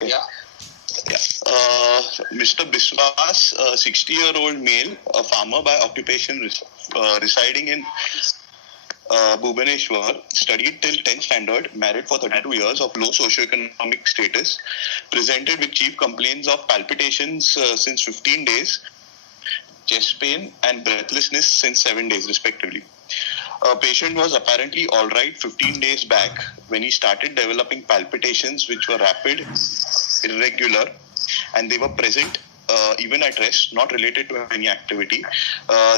Yeah. Mr. Biswas, a 60-year-old male, a farmer by occupation, residing in Bhubaneswar, studied till 10th standard, married for 32 years, of low socioeconomic status, presented with chief complaints of palpitations since 15 days, chest pain and breathlessness since 7 days respectively. Patient was apparently alright 15 days back when he started developing palpitations which were rapid, irregular, and they were present even at rest, not related to any activity.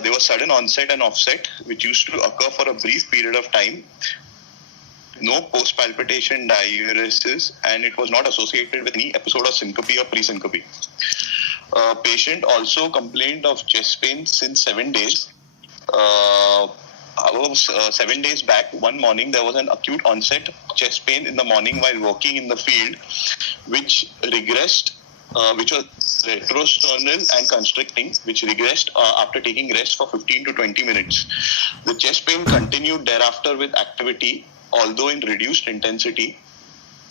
They were sudden onset and offset, which used to occur for a brief period of time. No post-palpitation diuresis, and it was not associated with any episode of syncope or pre-syncope. Patient also complained of chest pain since 7 days. 7 days back, one morning, there was an acute onset chest pain in the morning while walking in the field, which regressed, which was retrosternal and constricting, which regressed after taking rest for 15 to 20 minutes. The chest pain continued thereafter with activity, although in reduced intensity.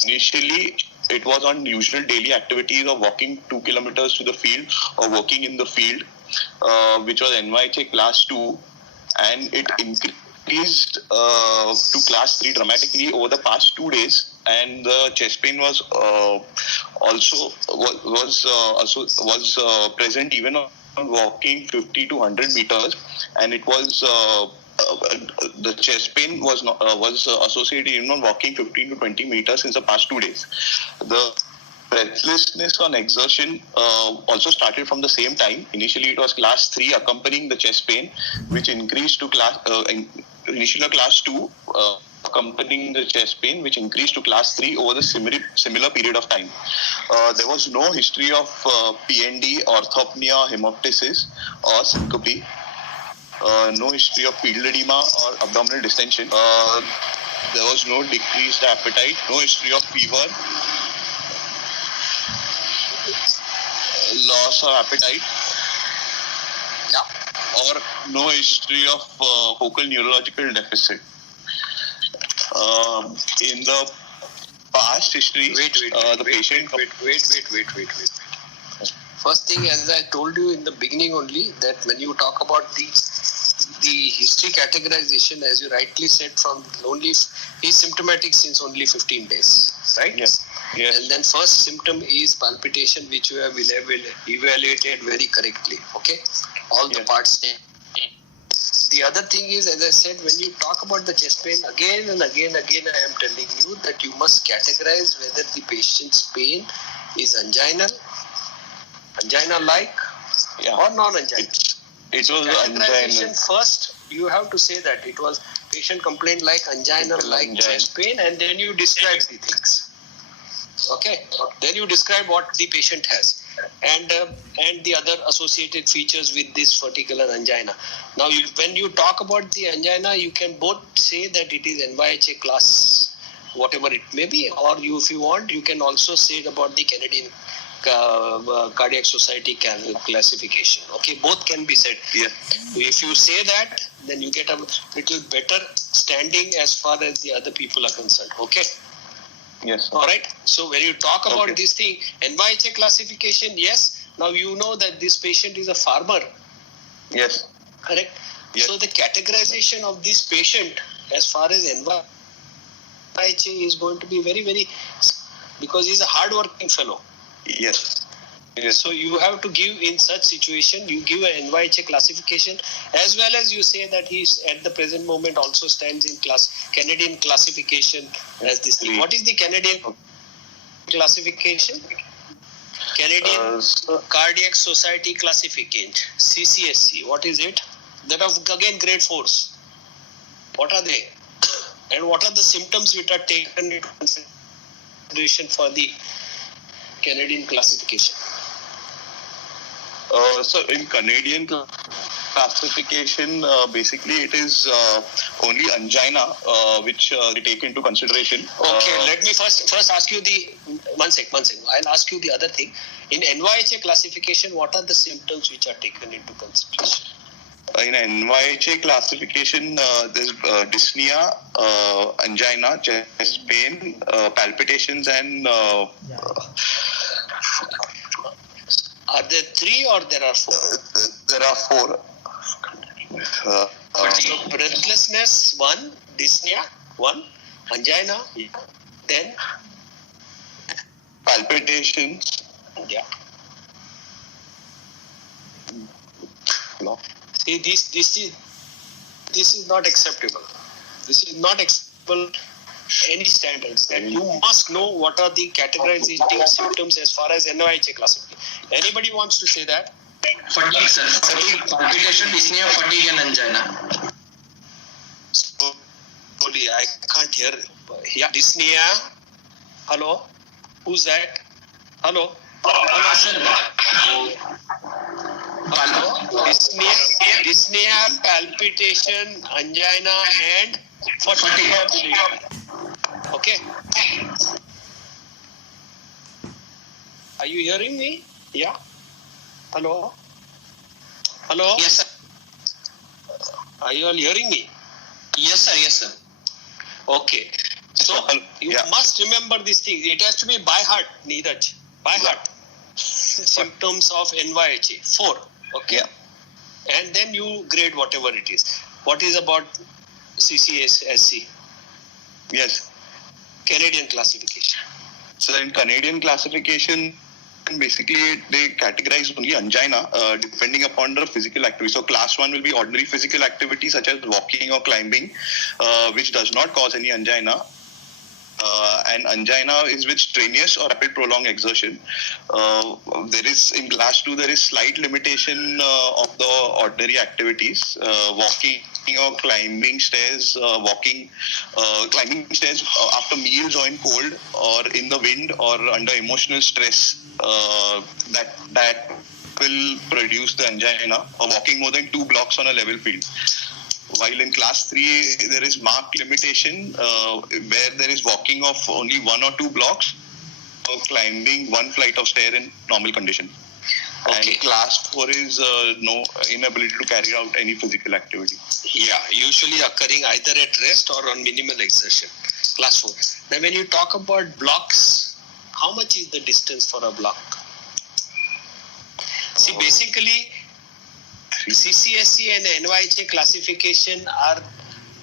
Initially, it was on usual daily activities of walking 2 kilometers to the field or working in the field, which was NYHA class 2, and it increased to class 3 dramatically over the past 2 days, and the chest pain was present even on walking 50 to 100 meters, and it was the chest pain was associated even on walking 15 to 20 meters since the past 2 days. The breathlessness on exertion also started from the same time. Initially, it was class 3 accompanying the chest pain, which increased to initially class 2 accompanying the chest pain, which increased to class 3 over the similar period of time. There was no history of PND, orthopnea, hemoptysis, or syncope. No history of field edema or abdominal distension. There was no decreased appetite, no history of fever, loss of appetite, or no history of focal neurological deficit. In the past history, the patient... Wait. First thing, as I told you in the beginning only, that when you talk about the history categorization, as you rightly said, from only he's symptomatic since only 15 days, right? Yes. And then first symptom is palpitation, which you have evaluated very correctly. Okay, all the parts. The other thing is, as I said, when you talk about the chest pain, again and again, I am telling you that you must categorize whether the patient's pain is angina-like, or non-angina. It was categorization first. You have to say that it was patient complained like angina-like chest pain, and then you describe the things. Okay. Then you describe what the patient has, and the other associated features with this particular angina. Now, when you talk about the angina, you can both say that it is NYHA class, whatever it may be, or if you want, you can also say about the Canadian Cardiac Society classification. Okay, both can be said. Yeah. If you say that, then you get a little better standing as far as the other people are concerned. Okay. Yes. All right. So when you talk about this thing, NYHA classification, yes. Now you know that this patient is a farmer. Yes. Correct. Yes. So the categorization of this patient as far as NYHA is going to be very, very, because he's a hard-working fellow. Yes. So you have to give, in such situation, you give an NYHA classification, as well as you say that he at the present moment also stands in Canadian classification as this thing. What is the Canadian classification? Canadian Cardiac Society classification, CCSC. What is it? That are again grade 4s. What are they? And what are the symptoms which are taken into consideration for the Canadian classification? So in Canadian classification, basically it is only angina which they take into consideration. Okay, let me first ask you one sec. I'll ask you the other thing. In NYHA classification, what are the symptoms which are taken into consideration? In NYHA classification, there's dyspnea, angina, chest pain, palpitations, and Are there 3 or there are 4? There are 4. So breathlessness 1, dyspnea 1, angina, then palpitations. yeah. No. See, this is not acceptable. This is not acceptable. Any standards that you must know what are the categorizing symptoms as far as NOIHA classification. Anybody wants to say that? Fatigue, sir. Fatigue, palpitation, dyspnea, fatigue, and angina. Slowly, I can't hear. Yeah, dyspnea. Hello, who's that? Hello. Hello, sir. Hello. Dyspnea, palpitation, angina, and fatigue. Okay. Are you hearing me? Yeah. Hello. Hello. Yes, sir. Are you all hearing me? Yes, sir. Yes, sir. Okay. So you must remember this thing. It has to be by heart, Neeraj. By heart. Symptoms of NYHA. 4. Okay. Yeah. And then you grade whatever it is. What is about CCSC? Yes. Canadian classification. So in Canadian classification, basically they categorize only angina depending upon the physical activity. So class 1 will be ordinary physical activity such as walking or climbing, which does not cause any angina. And angina is with strenuous or rapid prolonged exertion. There is in class 2 there is slight limitation of the ordinary activities, walking or climbing stairs, climbing stairs after meals or in cold or in the wind or under emotional stress. That will produce the angina, or walking more than 2 blocks on a level field. While in class 3, there is marked limitation where there is walking of only 1 or 2 blocks or climbing 1 flight of stair in normal condition. Okay. And class 4 is no inability to carry out any physical activity. Yeah, usually occurring either at rest or on minimal exertion. Class 4. Now when you talk about blocks, how much is the distance for a block? See, basically, CCSC and NYHA classification are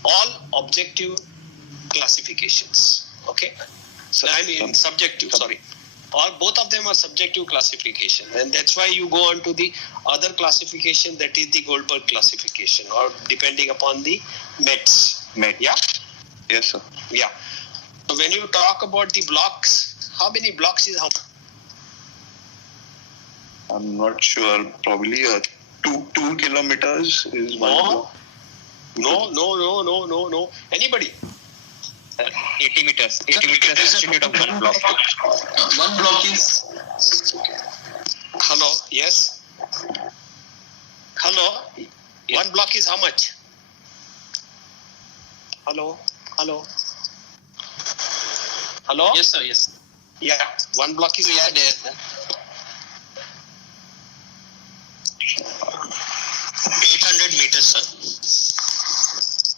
all objective classifications. Okay? So I mean subjective, sorry. Or both of them are subjective classification, and that's why you go on to the other classification, that is the Goldberg classification, or depending upon the METS. Yeah? Yes, sir. Yeah. So when you talk about the blocks, how many blocks is how? I'm not sure. Probably 2 kilometers is 1 block. No. Anybody? 80 meters. 80 meters is unit of 1 block. 1 block is... Hello? Yes? Hello? Yes. 1 block is how much? Hello? Yes, sir. Yes. Yeah. 1 block is... Yeah, there. 800 meters, sir.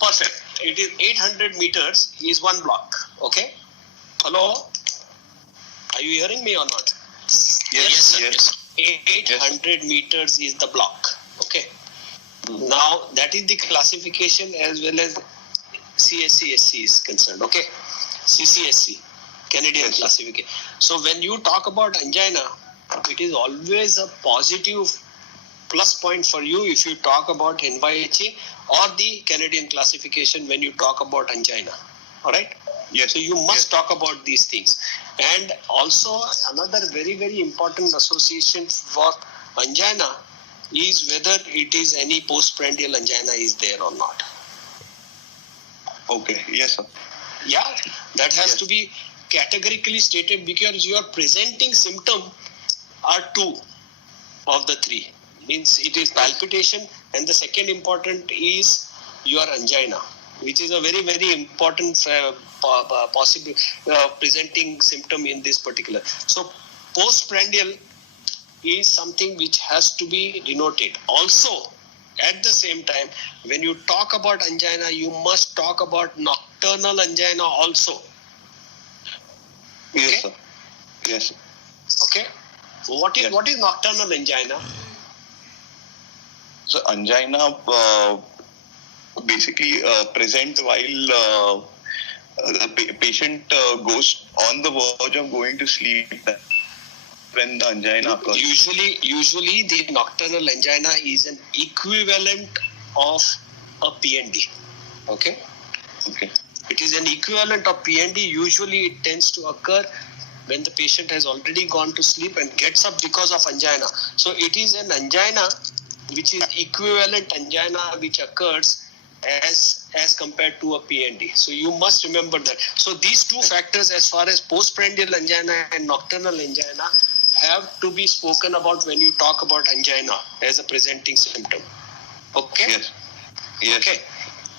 Perfect. It is 800 meters is 1 block. Okay? Hello? Are you hearing me or not? Yes, sir. Yes. 800 meters is the block. Okay? Now, that is the classification as well as CSC is concerned. Okay? CCSC, Canadian classification. So, when you talk about angina, it is always a positive plus point for you if you talk about NYHA or the Canadian classification when you talk about angina. Alright? Yes. So you must talk about these things. And also another very, very important association for angina is whether it is any postprandial angina is there or not. Okay. Yes, sir. Yeah, that has to be categorically stated because your presenting symptom are 2 of the 3. Means it is palpitation, and the second important is your angina, which is a very, very important possible presenting symptom in this particular. So postprandial is something which has to be denoted. Also, at the same time, when you talk about angina, you must talk about nocturnal angina also. Yes, sir. Yes. Okay. What is nocturnal angina? So angina basically present while the patient goes on the verge of going to sleep. When the angina occurs. Usually the nocturnal angina is an equivalent of a PND. Okay? Okay. It is an equivalent of PND. Usually it tends to occur when the patient has already gone to sleep and gets up because of angina. So it is an angina which is equivalent angina which occurs as compared to a PND. So you must remember that. So these two factors as far as postprandial angina and nocturnal angina have to be spoken about when you talk about angina as a presenting symptom. Okay? Yes. Yes. Okay.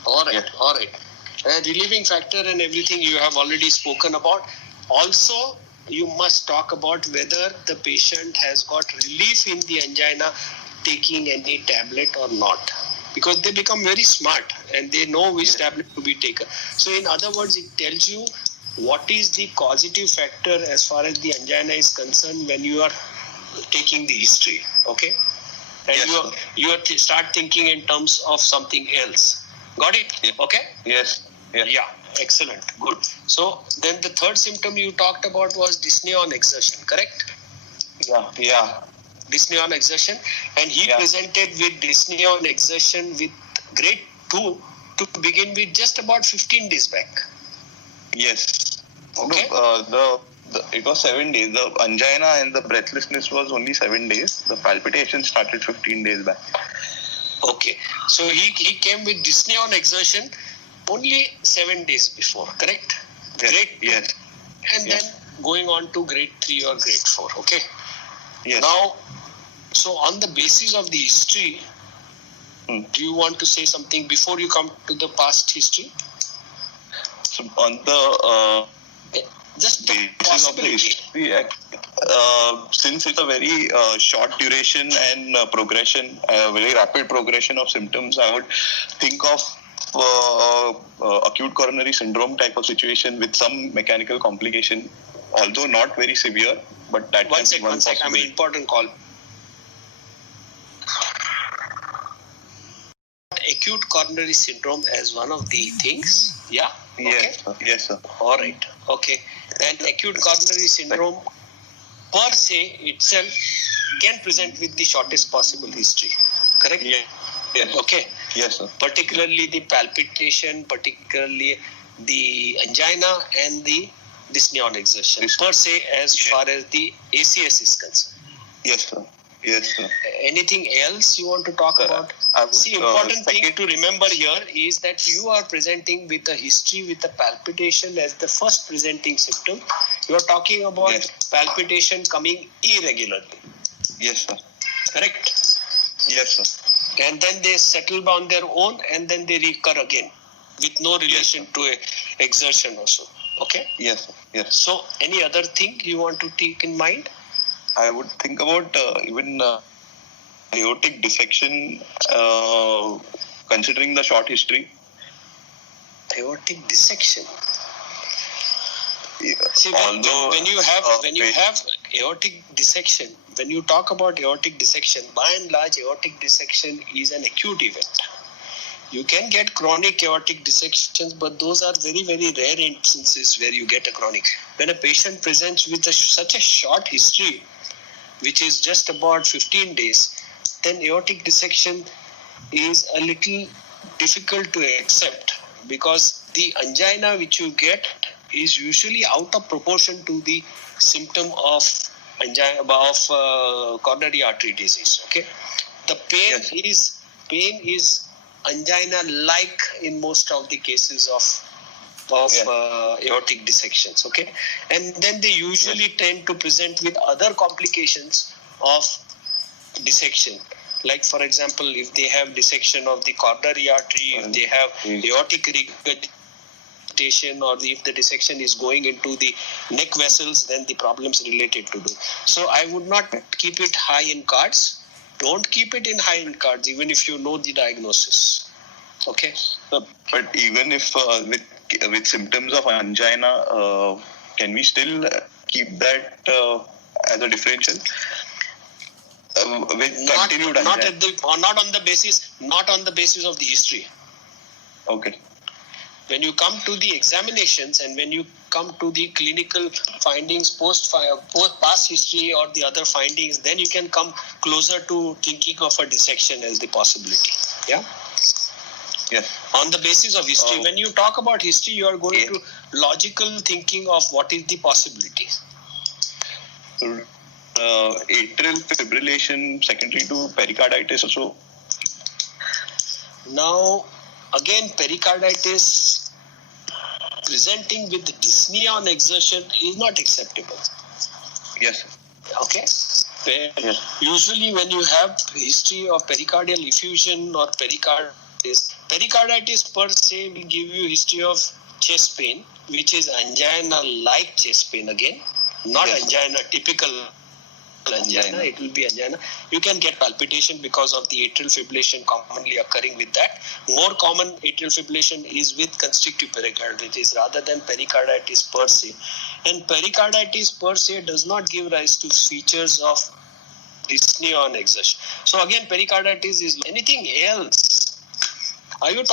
All right. Yes. All right. Relieving factor and everything you have already spoken about. Also, you must talk about whether the patient has got relief in the angina taking any tablet or not. Because they become very smart and they know which tablet to be taken. So in other words, it tells you what is the causative factor as far as the angina is concerned when you are taking the history. Okay? And you start thinking in terms of something else. Got it? Yeah. Okay? Yes. Yes. Yeah. Excellent. Good. So then the third symptom you talked about was dyspnea on exertion, correct? Yeah. Yeah. Dyspnea on exertion, and he presented with dyspnea on exertion with grade 2 to begin with just about 15 days back. Yes. Okay. No, it was 7 days. The angina and the breathlessness was only 7 days. The palpitation started 15 days back. Okay. So he came with dyspnea on exertion only 7 days before, correct? Yes. Grade 2. Yes. And then going on to grade 3 or grade 4. Okay. Yes. Now, so on the basis of the history, do you want to say something before you come to the past history? So on the just the basis of the history, since it's a very short duration and progression, very rapid progression of symptoms, I would think of acute coronary syndrome type of situation with some mechanical complication, although not very severe, but that one sec, I mean important call. Acute coronary syndrome as one of the things, yeah? Yes, okay. Yes, sir. All right, okay. And acute coronary syndrome per se itself can present with the shortest possible history, correct? Yeah. Yes. Okay. Yes, sir. Particularly the palpitation, particularly the angina and the dyspnea on exertion per se as far as the ACS is concerned. Yes, sir. Yes, sir. Anything else you want to talk about? See, important thing to remember here is that you are presenting with a history with a palpitation as the first presenting symptom. You are talking about palpitation coming irregularly. Yes, sir. Correct? Yes, sir. And then they settle on their own and then they recur again with no relation to a exertion also. Okay? Yes, sir. Yes. So, any other thing you want to take in mind? I would think about even aortic dissection, considering the short history. Aortic dissection. Yeah. See, when you have aortic dissection, when you talk about aortic dissection, by and large, aortic dissection is an acute event. You can get chronic aortic dissections, but those are very, very rare instances where you get a chronic. When a patient presents with such a short history, which is just about 15 days, then aortic dissection is a little difficult to accept because the angina which you get is usually out of proportion to the symptom of angina of coronary artery disease. Okay, the pain is angina-like in most of the cases of aortic dissections. Okay, and then they usually tend to present with other complications of dissection. Like, for example, if they have dissection of the coronary artery, if they have aortic regurgitation, or if the dissection is going into the neck vessels, then the problems related to do. So I would not keep it high in cards. Don't keep it in high in cards, even if you know the diagnosis. Okay. But even if with symptoms of angina, can we still keep that as a differential with continued angina. Not on the basis of the history. Okay. When you come to the examinations and when you come to the clinical findings post past history or the other findings, then you can come closer to thinking of a dissection as the possibility. Yeah. Yes. On the basis of history, when you talk about history, you are going to logical thinking of what is the possibility. Atrial fibrillation secondary to pericarditis also. Now, again, pericarditis presenting with dyspnea on exertion is not acceptable. Yes. Okay. Usually, when you have history of pericardial effusion or pericarditis per se will give you history of chest pain, which is angina-like chest pain again, not angina, typical angina. It will be angina. You can get palpitation because of the atrial fibrillation commonly occurring with that. More common atrial fibrillation is with constrictive pericarditis rather than pericarditis per se. And pericarditis per se does not give rise to features of dyspnea on exertion. So again, pericarditis is anything else. Are you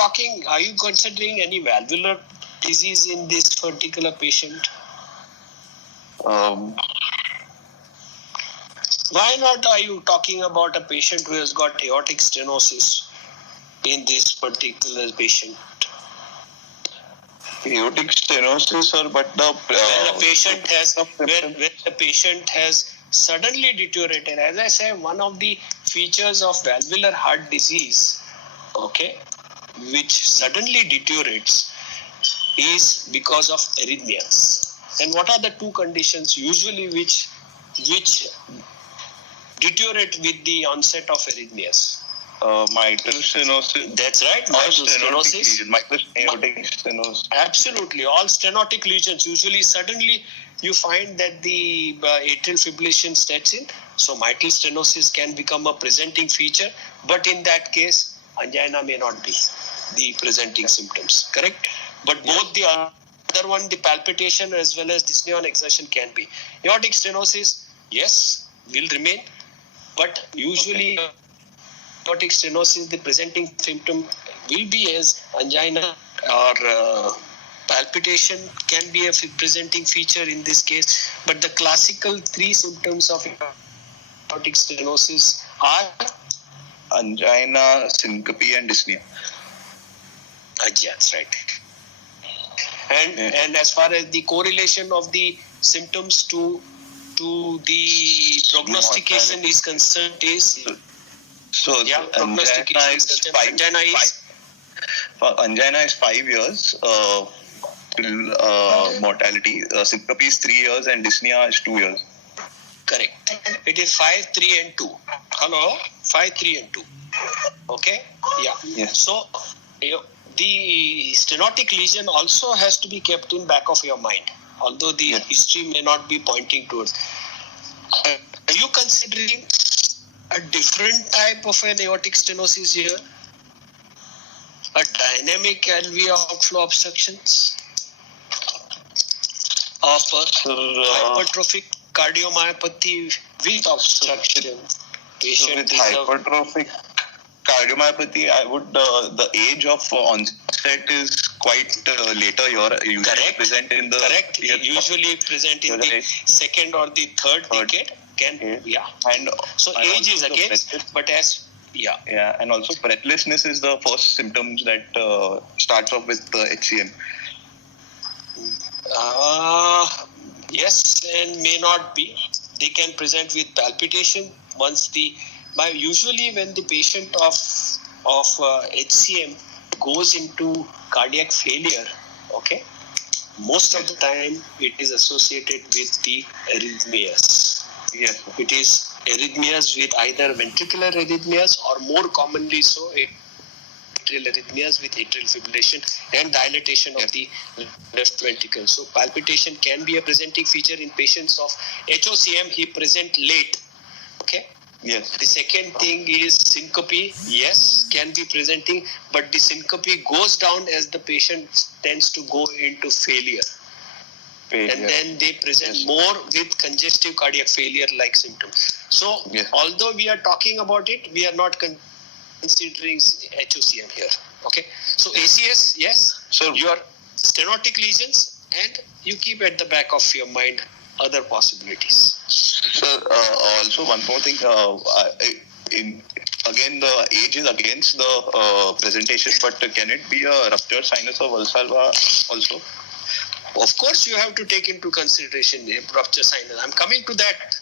considering any valvular disease in this particular patient? Why not are you talking about a patient who has got aortic stenosis in this particular patient? Aortic stenosis, sir, but where the patient has suddenly deteriorated. As I say, one of the features of valvular heart disease, okay, which suddenly deteriorates is because of arrhythmias. And what are the two conditions usually which deteriorate with the onset of arrhythmias? Mitral stenosis. That's right, mitral stenosis. Aortic stenosis. Absolutely, all stenotic lesions. Usually, suddenly you find that the atrial fibrillation sets in. So, mitral stenosis can become a presenting feature, but in that case, angina may not be the presenting symptoms. Correct? But both the other one, the palpitation as well as dyspnea on exertion can be. Aortic stenosis, yes, will remain, but usually aortic stenosis, the presenting symptom will be as angina or palpitation can be a presenting feature in this case. But the classical three symptoms of aortic stenosis are angina, syncope, and dyspnea. That's right. And as far as the correlation of the symptoms to the prognostication is concerned is angina is 5 years till mortality. Syncope is 3 years and dyspnea is 2 years. Correct. It is 5, 3 and 2. Hello? 5, 3 and 2. Okay? Yeah. Yes. So, the stenotic lesion also has to be kept in back of your mind, although the history may not be pointing towards. Are you considering a different type of an aortic stenosis here? A dynamic alveolar outflow obstructions of hypertrophic cardiomyopathy with obstruction. Patient with hypertrophic cardiomyopathy, I would the age of onset is quite later. Usually present in the usually present in the second or the third decade. And so age is against, but as and also breathlessness is the first symptoms that starts off with HCM. Yes, and may not be. They can present with palpitation usually when the patient of HCM goes into cardiac failure, okay, most of the time it is associated with the arrhythmias. Yes. It is arrhythmias with either ventricular arrhythmias or more commonly so atrial arrhythmias with atrial fibrillation and dilatation of the left ventricle. So palpitation can be a presenting feature in patients of HOCM. He present late. Okay. Yes. The second thing is syncope. Yes, can be presenting, but the syncope goes down as the patient tends to go into failure. and then they present more with congestive cardiac failure like symptoms. So although we are talking about it, we are not considering HOCM here. Okay. So ACS, yes. So your stenotic lesions, and you keep at the back of your mind other possibilities. Sir, also one more thing. Again, the age is against the presentation, but can it be a ruptured sinus of Valsalva also? Of course, you have to take into consideration a rupture sinus. I'm coming to that.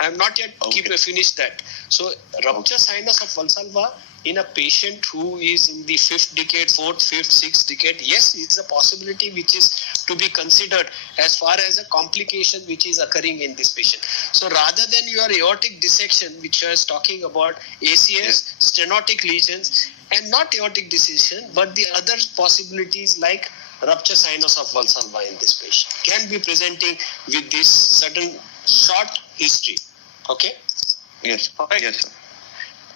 I have not yet finished that. So, rupture sinus of Valsalva in a patient who is in the 5th decade, 4th, 5th, 6th decade, yes, it's a possibility which is to be considered as far as a complication which is occurring in this patient. So, rather than your aortic dissection, which I was talking about, ACS, stenotic lesions, and not aortic dissection, but the other possibilities like rupture sinus of Valsalva in this patient can be presenting with this sudden short history. Okay? Yes. Right. Yes, sir.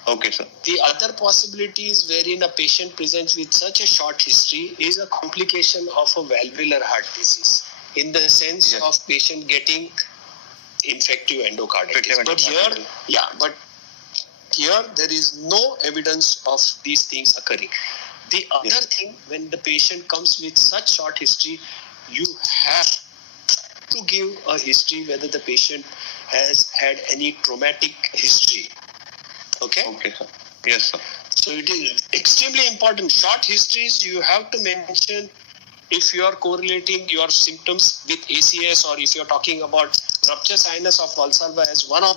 Okay, sir. The other possibilities wherein a patient presents with such a short history is a complication of a valvular heart disease, in the sense of patient getting infective endocarditis. But here there is no evidence of these things occurring. The other thing, when the patient comes with such short history, you have to give a history whether the patient has had any traumatic history. Okay? Okay, sir. Yes, sir. So it is extremely important. Short histories, you have to mention if you are correlating your symptoms with ACS, or if you are talking about rupture sinus of Valsalva as one of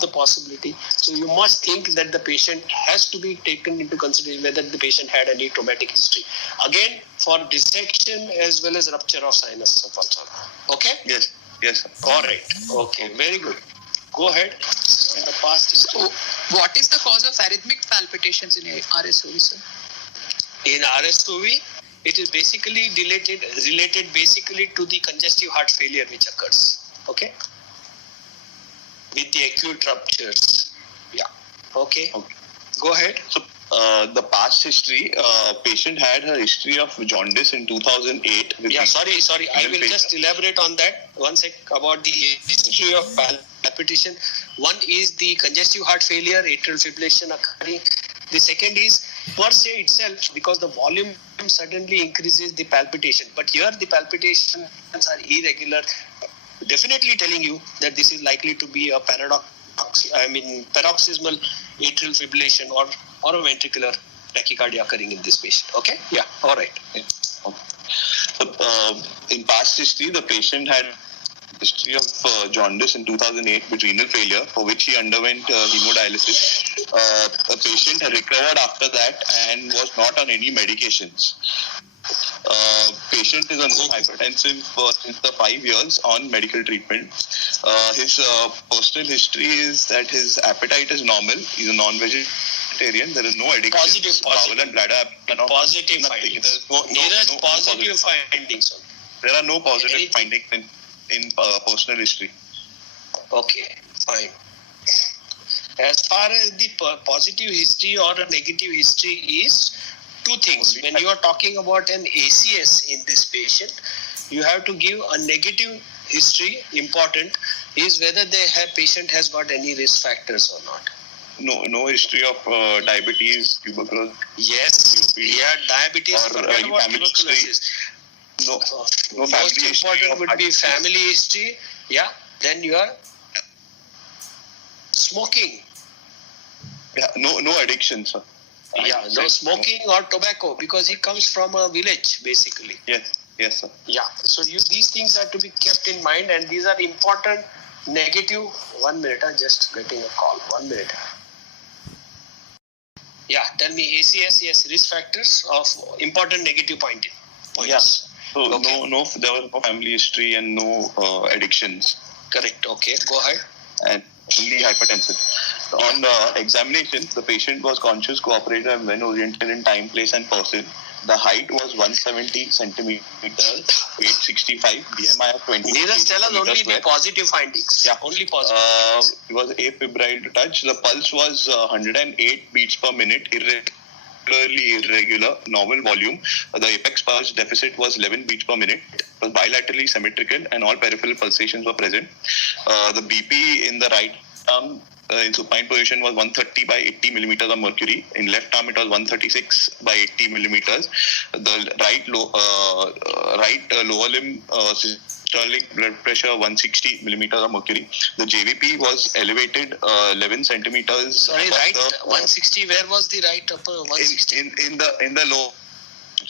the possibility. So you must think that the patient has to be taken into consideration whether the patient had any traumatic history. Again, for dissection as well as rupture of sinus of Valsalva. Okay? Yes. Yes, sir. All right. Okay. Very good. Go ahead. The past history. So, what is the cause of arrhythmic palpitations in RSOV, sir? In RSOV, it is basically related basically to the congestive heart failure which occurs. Okay? With the acute ruptures. Yeah. Okay. Go ahead. So, the past history, patient had a history of jaundice in 2008. Sorry. I will just elaborate on that. One sec about the history of palpitation. One is the congestive heart failure, atrial fibrillation occurring. The second is per se itself, because the volume suddenly increases the palpitation. But here the palpitations are irregular, definitely telling you that this is likely to be a paroxysmal atrial fibrillation or a ventricular tachycardia occurring in this patient. Okay? Yeah. All right. Yeah. Okay. So, in past history, the patient had history of jaundice in 2008 with renal failure, for which he underwent hemodialysis. The patient recovered after that and was not on any medications. Patient is on hypertensive since the 5 years on medical treatment. His personal history is that his appetite is normal. He's a non-vegetarian. There is no addiction. Positive. Bowel and bladder. Positive findings. Positive findings. There are no positive findings in personal history. Okay, fine. As far as the positive history or a negative history is, two things. When you are talking about an ACS in this patient, you have to give a negative history. Important is whether patient has got any risk factors or not. No history of diabetes, tuberculosis. Yes, diabetes or family history. No most important would be family history. Yeah. Then you are smoking. Yeah. No addiction, sir. No smoking or tobacco, because he comes from a village basically. Yes, sir. Yeah. So these things are to be kept in mind, and these are important negative. 1 minute. I'm just getting a call. 1 minute. Yeah. Tell me ACS. Yes. Risk factors of important negative points. Yeah. So there was no family history and no addictions. Correct. Okay. Go ahead. And only hypertensive. So on the examination, the patient was conscious, cooperative, and well oriented in time, place, and person. The height was 170 centimeters, 865, BMI of 20. Neeraj, tell us only the positive findings. Yeah. Only positive. It was afebrile to touch. The pulse was 108 beats per minute, particularly irregular, normal volume. The apex pulse deficit was 11 beats per minute. It was bilaterally symmetrical and all peripheral pulsations were present. The BP in the right arm in supine position was 130 by 80 millimeters of mercury. In left arm, it was 136 by 80 millimeters. The right lower limb systolic blood pressure 160 millimeters of mercury. The JVP was elevated 11 centimeters. Sorry, right? 160. Where was the right upper 160? In the low.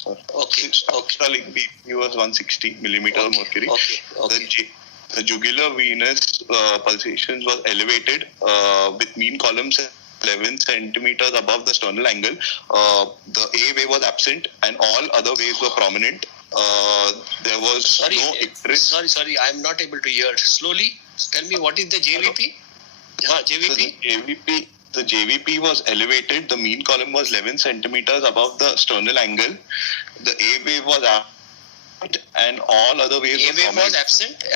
Okay. Systolic BP was 160 millimeters of mercury. Okay. The jugular venous pulsations was elevated with mean columns 11 centimeters above the sternal angle. The A wave was absent and all other waves were prominent. There was no icterus. Sorry, I am not able to hear. Slowly, tell me what is the JVP? JVP? So the JVP was elevated. The mean column was 11 centimeters above the sternal angle. The A wave was absent and all other waves were prominent. Was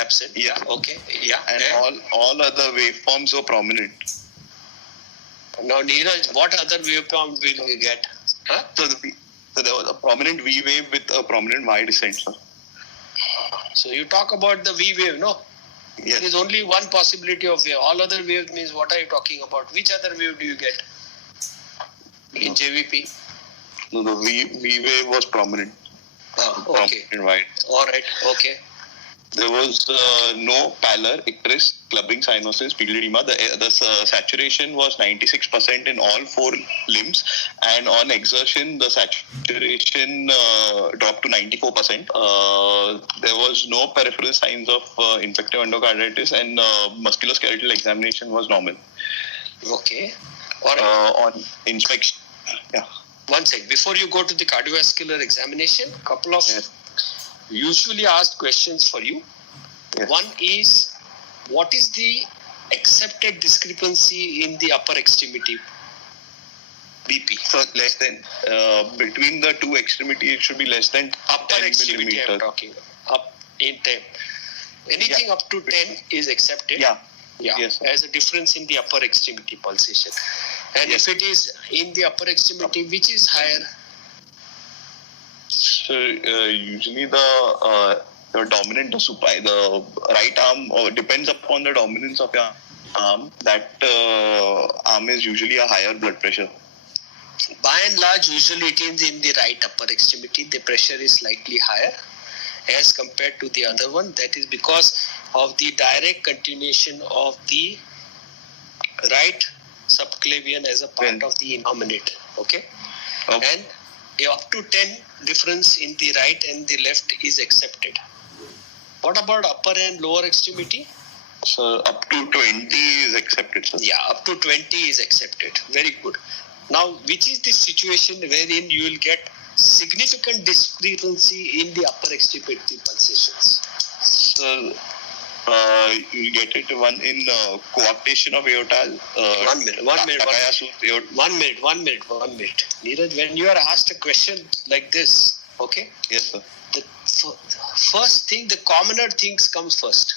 absent. Yeah. Okay. Yeah. And all other waveforms were prominent. Now, Neeraj, what other waveform will we get? Huh? So there was a prominent V wave with a prominent Y descent, sir. So you talk about the V wave, no? Yes. There is only one possibility of wave. All other waves means what are you talking about? Which other wave do you get in JVP? No, the V wave was prominent. Okay. Right. All right. Okay. There was no pallor, icterus, clubbing cyanosis, pupil edema. The saturation was 96% in all 4 limbs, and on exertion, the saturation dropped to 94%. There was no peripheral signs of infective endocarditis, and musculoskeletal examination was normal. Okay. All right. On inspection, yeah. One sec. Before you go to the cardiovascular examination, couple of usually asked questions for you. Yes. One is, what is the accepted discrepancy in the upper extremity BP? So less than, between the 2 extremities, it should be less than upper 10 extremity millimeters. I'm talking up in 10. Anything up to 10 is accepted. Yeah. Yes. As a difference in the upper extremity pulsation. And if it is in the upper extremity, which is higher? So usually the dominant, the right arm depends upon the dominance of your arm. That arm is usually a higher blood pressure. By and large, usually it is in the right upper extremity. The pressure is slightly higher as compared to the other one. That is because of the direct continuation of the right subclavian as a part of the innominate. Okay. And up to 10 difference in the right and the left is accepted. What about upper and lower extremity? So up to 20 is accepted, sir. Yeah, up to 20 is accepted. Very good. Now, which is the situation wherein you will get significant discrepancy in the upper extremity pulsations? So you get it one in coarctation of aorta. 1 minute. Neeraj, when you are asked a question like this, okay? Yes, sir. The first thing, the commoner things comes first.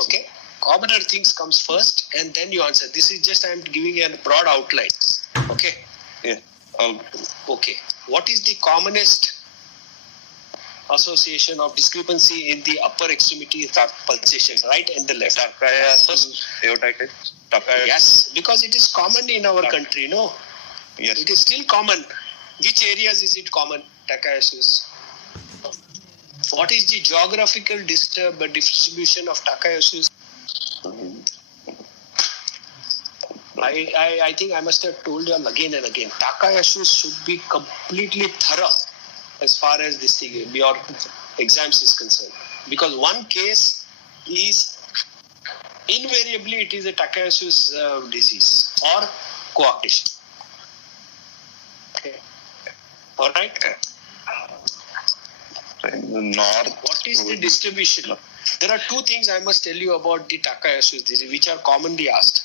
Okay? Commoner things comes first and then you answer. This is just I am giving a broad outline. Okay? Yeah. Okay. What is the commonest association of discrepancy in the upper extremity pulsation, right and the left? Aortitis. Yes, because it is common in our country, no? Yes. It is still common. Which areas is it common? Tachyarthrosis. What is the geographical distribution of tachyarthrosis? I think I must have told you again and again. Tachyarthrosis should be completely thorough as far as this thing, your exams is concerned. Because one case is invariably it is a tachyarthrosis disease or coarctation. Okay. All right. In the north. What is the distribution? There are 2 things I must tell you about the tachyarthrosis disease, which are commonly asked.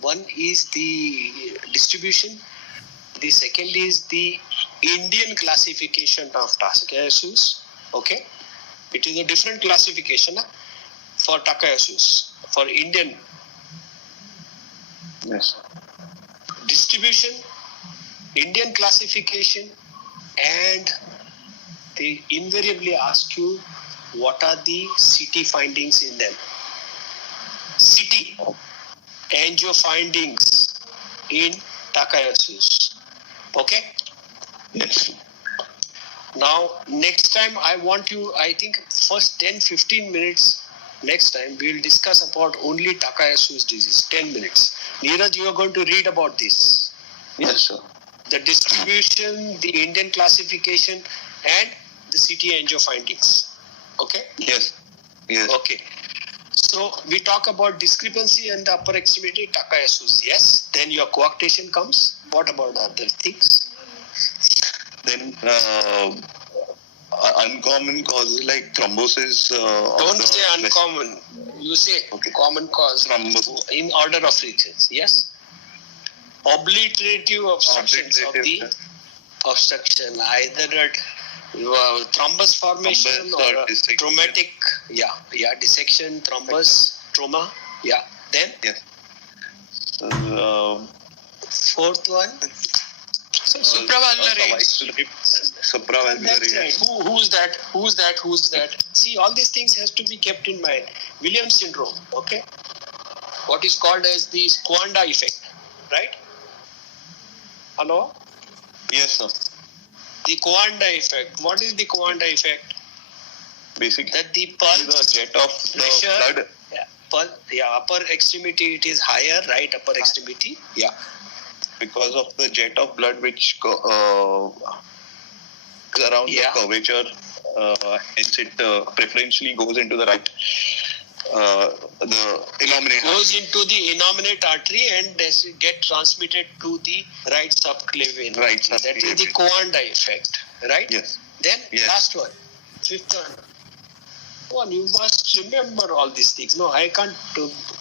One is the distribution. The second is the Indian classification of tachyarthrosis. Okay, it is a different classification for tachyarthrosis for Indian. Yes. distribution, Indian classification, and they invariably ask you what are the CT findings in them. CT angio findings in Takayasu's. Okay? Yes. Now, next time I want you, I think first 10-15 minutes, next time we'll discuss about only Takayasu's disease. 10 minutes. Neeraj, you are going to read about this. Yes, sir. The distribution, the Indian classification, and the CT angio findings. Okay? Yes. Yes. Okay. So we talk about discrepancy and the upper extremity Takayasu's. Yes. Then your coarctation comes. What about other things? Then uncommon causes like thrombosis. Don't say uncommon. You say common cause Thrombosis. in order of reasons. Yes. Obliterative obstructions of the obstruction, either at thrombus formation or dissection. traumatic, dissection, thrombus, trauma, Then Yes. fourth one, Supravalvular ribs. Supravalvular that's right. ribs. Who's that? See, all these things has to be kept in mind. Williams syndrome, okay? What is called as the Squanda effect, right? Hello? Yes, sir. The Coanda effect. What is the Coanda effect? Basically, That the pulse the jet of the pressure, blood upper extremity it is higher, right? Upper extremity, because of the jet of blood which around the curvature, hence it preferentially goes into the right, the innominate goes into the innominate artery and get transmitted to the right subclavian. Right That is the subclavian. Coanda effect, right? Yes. Then Yes. last one, fifth one. You must remember all these things. No, I can't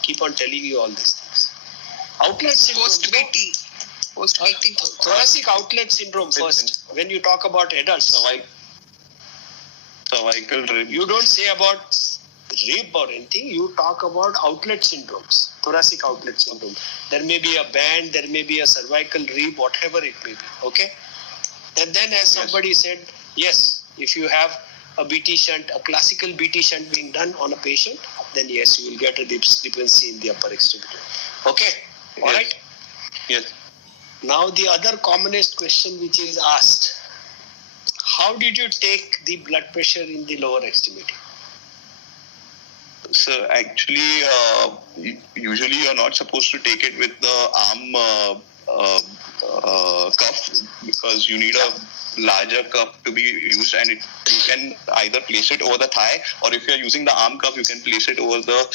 keep on telling you all these things. Outlet syndrome. Post-BT. Post-BT. Thoracic outlet syndrome first. When you talk about adults, Cervical rib. you don't say about rib or anything. You talk about outlet syndromes. Thoracic outlet syndrome. There may be a band, there may be a cervical rib, whatever it may be. Okay? And then as somebody said, yes, if you have a BT shunt, a classical BT shunt being done on a patient, then yes, you will get a discrepancy in the upper extremity. Okay? All right? Yes. Now the other commonest question which is asked, how did you take the blood pressure in the lower extremity? So actually, usually you're not supposed to take it with the arm cuff, because you need a larger cuff to be used, and you can either place it over the thigh, or if you're using the arm cuff, you can place it over the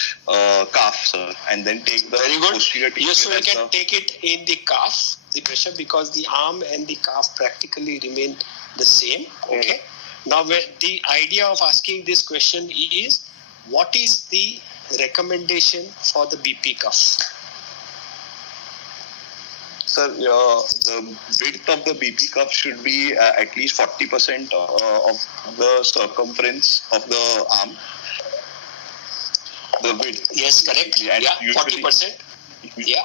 calf, sir, and then take the Very good. posterior Yes, so you as can take it in the calf, the pressure, because the arm and the calf practically remain the same. Okay. Now, the idea of asking this question is, what is the recommendation for the BP cuff? Sir, the width of the BP cuff should be at least 40% of the circumference of the arm. The width. Yes, correct. And Yeah, usually 40%. Yeah.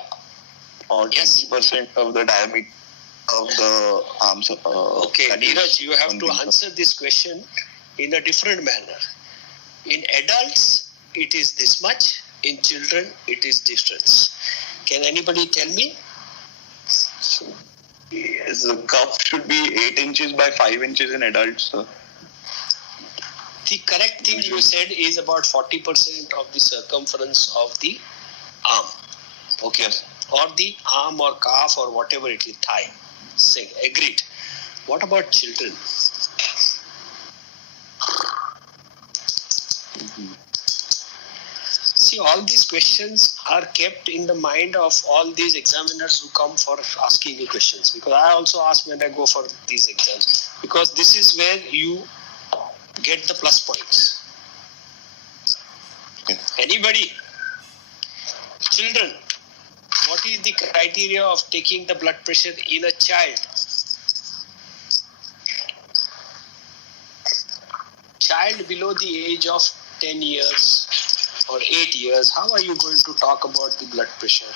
Or Yes. 20% of the diameter of the arms. Okay, that Neeraj, is you have to something, sir. answer this question in a different manner. In adults, it is this much. In children, it is different. Can anybody tell me? Yes, the cuff should be 8 inches by 5 inches in adults, sir. The correct thing you said is about 40% of the circumference of the arm. Okay. Yes. Or the arm or calf or whatever it is, thigh. Say, agreed. What about children? See, all these questions are kept in the mind of all these examiners who come for asking you questions. Because I also ask when I go for these exams. Because this is where you get the plus points. Anybody? Children, what is the criteria of taking the blood pressure in a child? Child below the age of 10 years or 8 years, how are you going to talk about the blood pressure?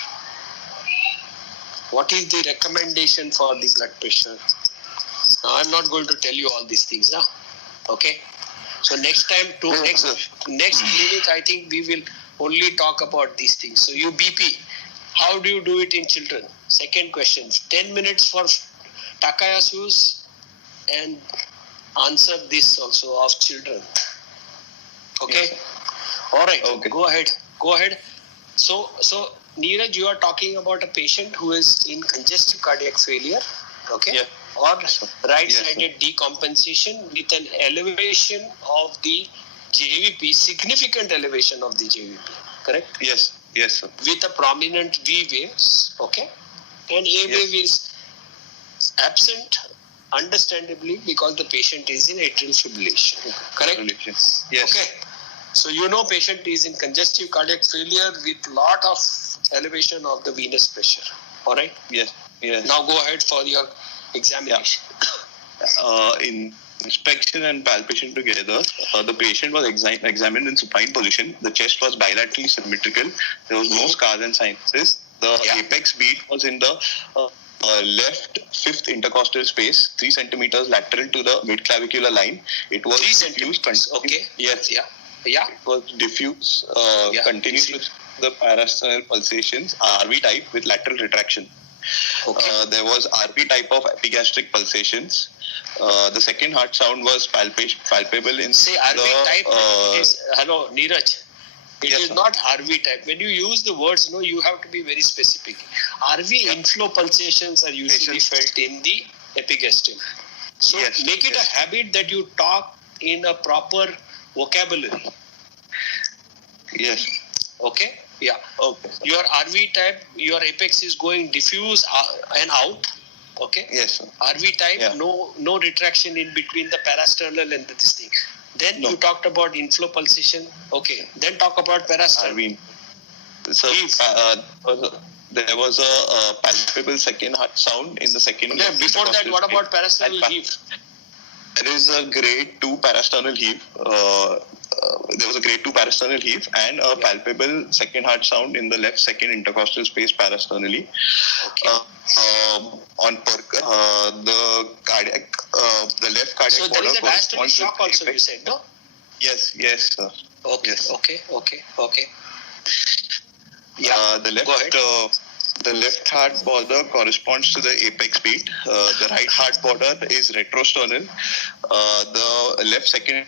What is the recommendation for the blood pressure? Now, I'm not going to tell you all these things. Okay. So next time, next clinic, I think we will only talk about these things. So you BP, how do you do it in children? Second question, 10 minutes for Takayasu's and answer this also of children. Okay. Yes. All right. Okay. Go ahead. So Neeraj, you are talking about a patient who is in congestive cardiac failure. Okay. Yeah. Or right-sided Yes, decompensation with an elevation of the JVP, significant elevation of the JVP. Correct? Yes, sir. With a prominent V waves. Okay. And A wave is absent, understandably, because the patient is in atrial fibrillation. Correct? Yes. Okay. So you know patient is in congestive cardiac failure with lot of elevation of the venous pressure. All right. Yes. Now go ahead for your examination. In inspection and palpation together, the patient was examined in supine position. The chest was bilaterally symmetrical. There was no scars and sinuses. The apex beat was in the left fifth intercostal space, 3 centimeters lateral to the mid-clavicular line. It was 3 centimeters. Okay. Yes. Yeah. It was diffuse, continuous with the parasternal pulsations, RV type with lateral retraction. Okay. There was RP type of epigastric pulsations. The second heart sound was palpable in Say RV the, type is, hello Neeraj. It is not RV type. When you use the words, you have to be very specific. RV inflow pulsations are usually felt in the epigastrium. So make it a habit that you talk in a proper vocabulary. Yes. Okay? Yeah. Okay. Your RV type, your apex is going diffuse and out. Okay? Yes, sir. RV type, no retraction in between the parasternal and this thing. Then you talked about inflow pulsation. Okay. Then talk about parasternal. RV. So, there was a palpable second heart sound in the second. Okay. Before that, what about parasternal heave? There is a grade 2 parasternal heave. There was a grade 2 parasternal heave and a palpable second heart sound in the left second intercostal space parasternally. Okay. The cardiac, the left cardiac. So there is a diastolic shock also, you said, no? Yes, sir. Okay. Yes. Okay. Yeah. The left heart border corresponds to the apex beat. The right heart border is retrosternal. The left second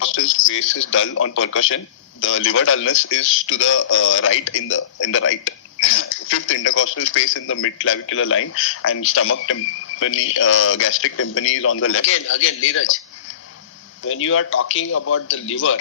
intercostal space is dull on percussion. The liver dullness is to the right in the right fifth intercostal space in the mid-clavicular line, and stomach tympani, gastric tympani is on the left. Again, Neeraj, when you are talking about the liver,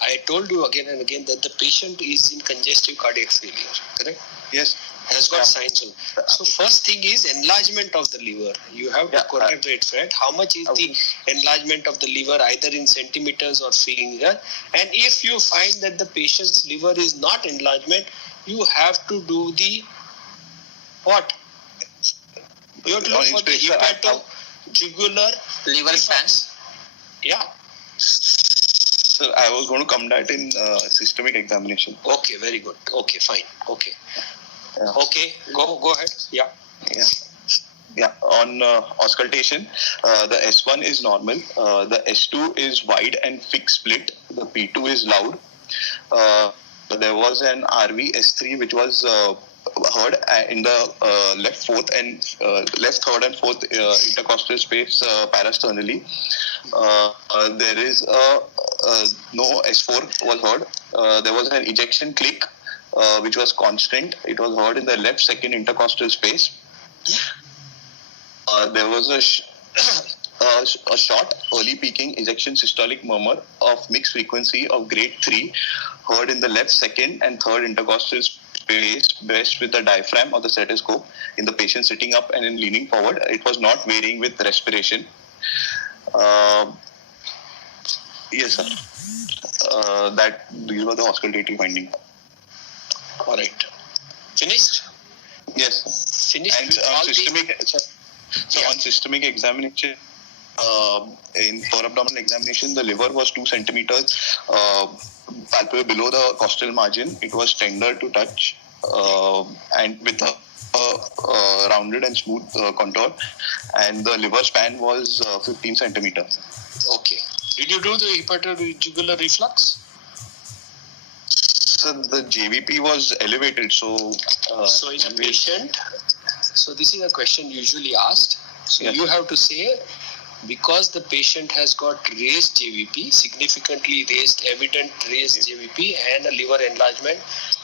I told you again and again that the patient is in congestive cardiac failure, correct? Yes. Has got signs. So first thing is enlargement of the liver. You have to correct it, right? How much is the enlargement of the liver, either in centimeters or finger? And if you find that the patient's liver is not enlargement, you have to do the what? You have to look for the hepatojugular Liver scans. Yeah. Sir, I was going to come that in systemic examination. Okay, very good. Okay, fine. Okay. Yeah. Okay, go ahead. Yeah. On auscultation, the S1 is normal. The S2 is wide and fixed split. The P2 is loud. There was an RV S3 which was heard in the left third and fourth intercostal space parasternally. There is no S4 was heard. There was an ejection click which was constant. It was heard in the left second intercostal space. There was a short early peaking ejection systolic murmur of mixed frequency of grade 3 heard in the left second and third intercostal space best with the diaphragm or the stethoscope in the patient sitting up and in leaning forward. It was not varying with respiration. Yes, sir. These were the auscultatory findings. All right. Finished? Yes. Finished. And on systemic examination, in thoraabdominal examination, the liver was 2 centimeters palpable below the costal margin. It was tender to touch and with a rounded and smooth contour, and the liver span was 15 centimeters. Okay. Did you do the hepatojugular reflux? So the JVP was elevated, so in a patient, so this is a question usually asked. So Yes. you have to say, because the patient has got raised JVP, significantly raised, evident raised JVP and a liver enlargement,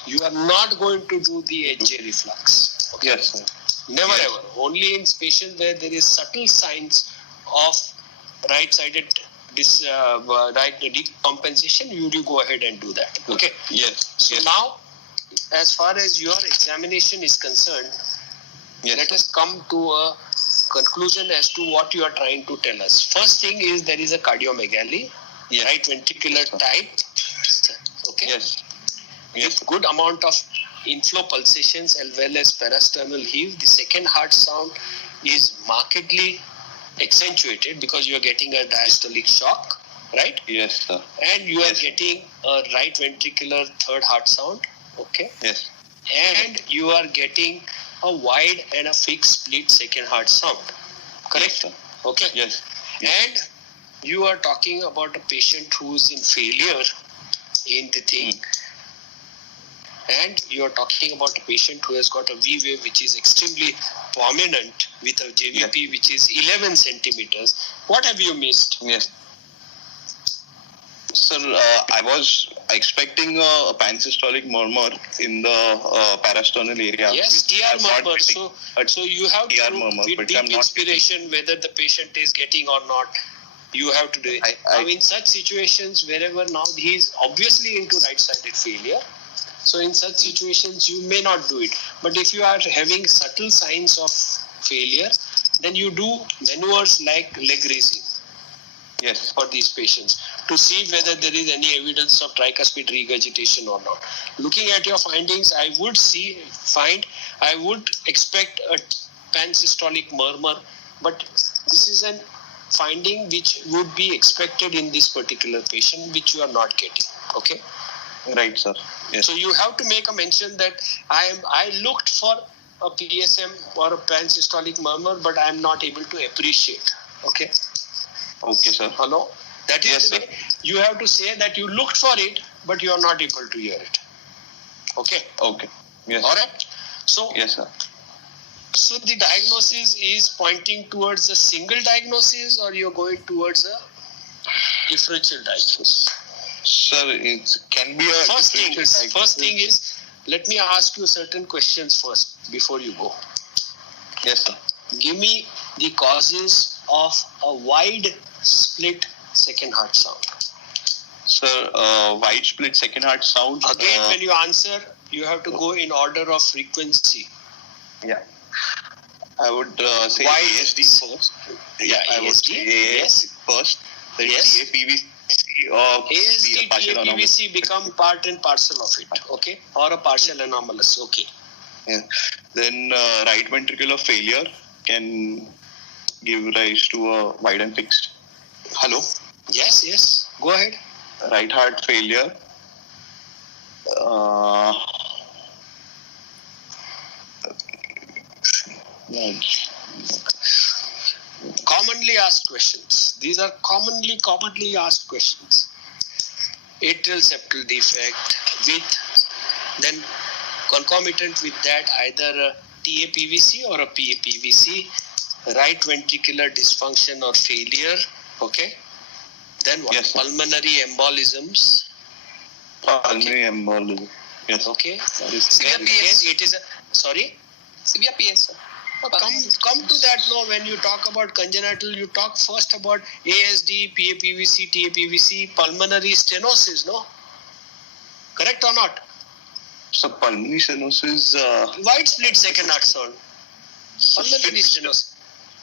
you are not going to do the HJ reflux. Okay? Yes, sir. Never Yes. ever. Only in patients where there is subtle signs of right-sided right decompensation, you do go ahead and do that. Okay. Yes. So Yes. now, as far as your examination is concerned, Yes. let us come to a conclusion as to what you are trying to tell us. First thing is there is a cardiomegaly, Yes. right ventricular Yes, sir. type. Okay. Yes. Yes. With good amount of inflow pulsations as well as parasternal heave. The second heart sound is markedly accentuated because you are getting a diastolic shock, right? Yes, sir. And you are Yes. getting a right ventricular third heart sound, okay? Yes. And you are getting a wide and a fixed split second heart sound, correct? Yes, sir. Okay. Yes. And you are talking about a patient who is in failure in the thing. And you are talking about a patient who has got a V wave which is extremely prominent with a JVP which is 11 centimeters. What have you missed? Yes. Sir, I was expecting a pansystolic murmur in the parasternal area. Yes, TR I'm not murmur. getting So you have TR to murmur, with but deep I'm not inspiration whether the patient is getting or not. You have to do it. Now in such situations, wherever now he is obviously into right-sided failure, so in such situations you may not do it. But if you are having subtle signs of failure, then you do maneuvers like leg raising Yes. for these patients to see whether there is any evidence of tricuspid regurgitation or not. Looking at your findings, I would expect a pansystolic murmur, but this is a finding which would be expected in this particular patient, which you are not getting. Okay. Right, sir. Yes. So you have to make a mention that I looked for a PSM or a pansystolic murmur, but I am not able to appreciate. Okay. Okay, sir. Hello. That is Yes, the way you have to say that you looked for it, but you are not able to hear it. Okay. Okay. Yes. All right. So Yes, sir. So the diagnosis is pointing towards a single diagnosis, or you're going towards a differential diagnosis? Sir, it can be a First differential thing is, let me ask you certain questions first before you go. Yes, sir. Give me the causes of a wide split second heart sound. Sir, wide split second heart sound. Again, when you answer, you have to go in order of frequency. Yeah. I would say Why? ASD first. Yeah, I would ASD, say yes. first. Then Yes. TAPVC or ASD, partial anomalous. TAPVC become part and parcel of it, okay? Or a partial anomalous, okay. Yeah. Then right ventricular failure can give rise to a wide and fixed. Hello? Yes, go ahead. Right heart failure. Commonly asked questions. These are commonly asked questions. Atrial septal defect with, then concomitant with that, either a TAPVC or a PAPVC, right ventricular dysfunction or failure, okay? Then what? Yes, sir. Pulmonary embolisms, Pulmonary embolism. Yes. okay? Severe Then PS. again, it is a, sorry? Severe PS. Come to that. No, when you talk about congenital, you talk first about ASD, PAPVC, TAPVC, pulmonary stenosis, no? Correct or not? So pulmonary stenosis. Wide split second heart sound. Pulmonary stenosis.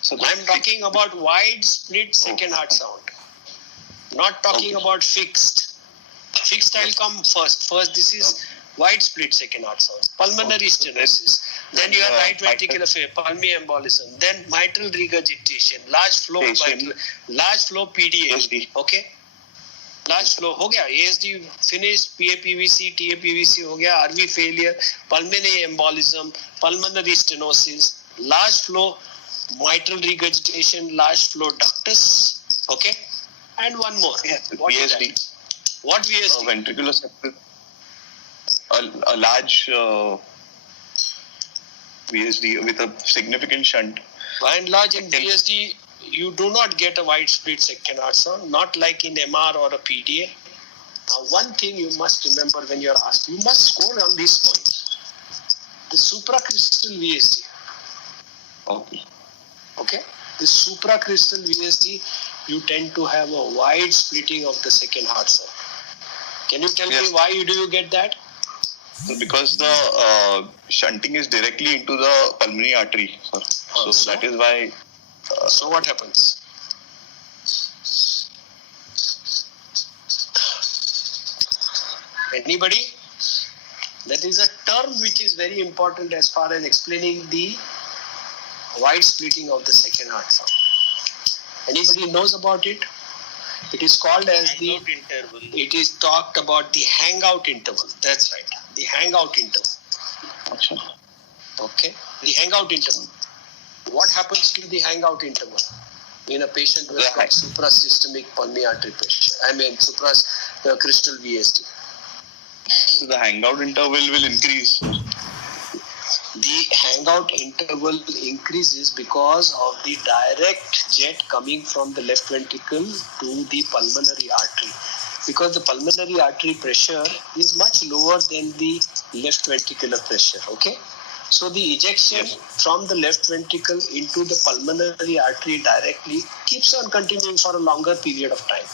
So I am talking about wide split second heart sound. Not talking about fixed. Fixed I'll come first. First this is wide split second heart sound. Pulmonary stenosis. Then you have right ventricular failure, pulmonary embolism. Then mitral regurgitation, large flow Patient. mitral, large flow PDA. ASD. Okay. large flow हो गया, ASD finished, PAPVC, TAPVC हो गया, RV failure, pulmonary embolism, pulmonary stenosis, large flow mitral regurgitation, large flow ductus, okay, and one more. What VSD. What VSD? Ventricular septal. A large VSD with a significant shunt. By and large, in VSD, you do not get a wide split second heart sound, not like in MR or a PDA. One thing you must remember when you are asked, you must score on these points. The supracrystal VSD. Okay. The supracrystal VSD, you tend to have a wide splitting of the second heart sound. Can you tell me why do you get that? Because the shunting is directly into the pulmonary artery, sir. So that is why. So what happens? Anybody? That is a term which is very important as far as explaining the wide splitting of the second heart sound. Anybody knows about it? It is called as hangout interval. It is talked about the hangout interval. That's right. The hangout interval. Okay. The hangout interval. What happens to the hangout interval in a patient who has got suprasystemic pulmonary artery pressure? Supracrystal VSD. So the hangout interval will increase. The hangout interval increases because of the direct jet coming from the left ventricle to the pulmonary artery. Because the pulmonary artery pressure is much lower than the left ventricular pressure. Okay. So the ejection from the left ventricle into the pulmonary artery directly keeps on continuing for a longer period of time.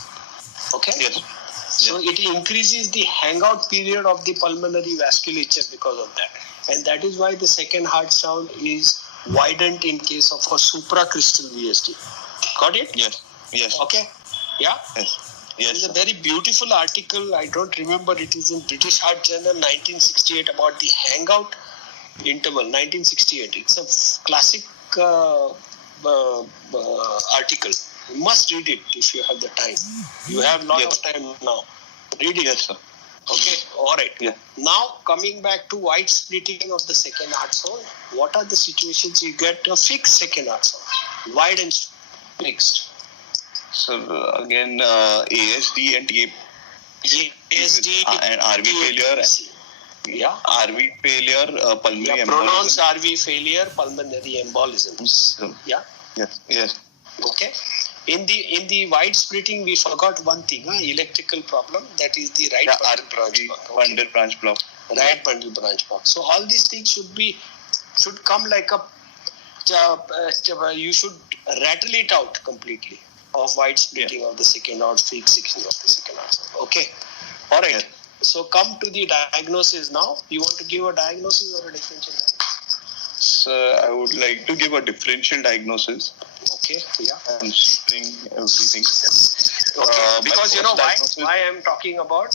Okay? Yes. So it increases the hangout period of the pulmonary vasculature because of that. And that is why the second heart sound is widened in case of a supracrystal VSD. Got it? Yes. Yes. Okay? Yeah? Yes. There is a very beautiful article, I don't remember, it is in British Heart Journal 1968 about the hangout interval, 1968. It's a classic article. You must read it if you have the time. You have a lot of time now. Read it. Yes, sir. Okay, all right. Yeah. Now, coming back to wide splitting of the second heart sound, what are the situations you get a fixed second heart sound? Wide and fixed. So, again, ASD and TAP. ASD and RV failure. Yeah. RV failure, pulmonary embolism. Pronounced RV failure, pulmonary embolisms. Yeah. Yes. Okay. In the wide splitting, we forgot one thing, electrical problem. That is the right bundle branch block. Bundle branch block. Right bundle branch block. So all these things should come like a. You should rattle it out completely of wide splitting of the second or fixing of the second heart. Okay. All right. Yeah. So come to the diagnosis now. You want to give a diagnosis or a differential diagnosis? So I would like to give a differential diagnosis. Okay, yeah. I'm saying everything. Okay, because you know why I am talking about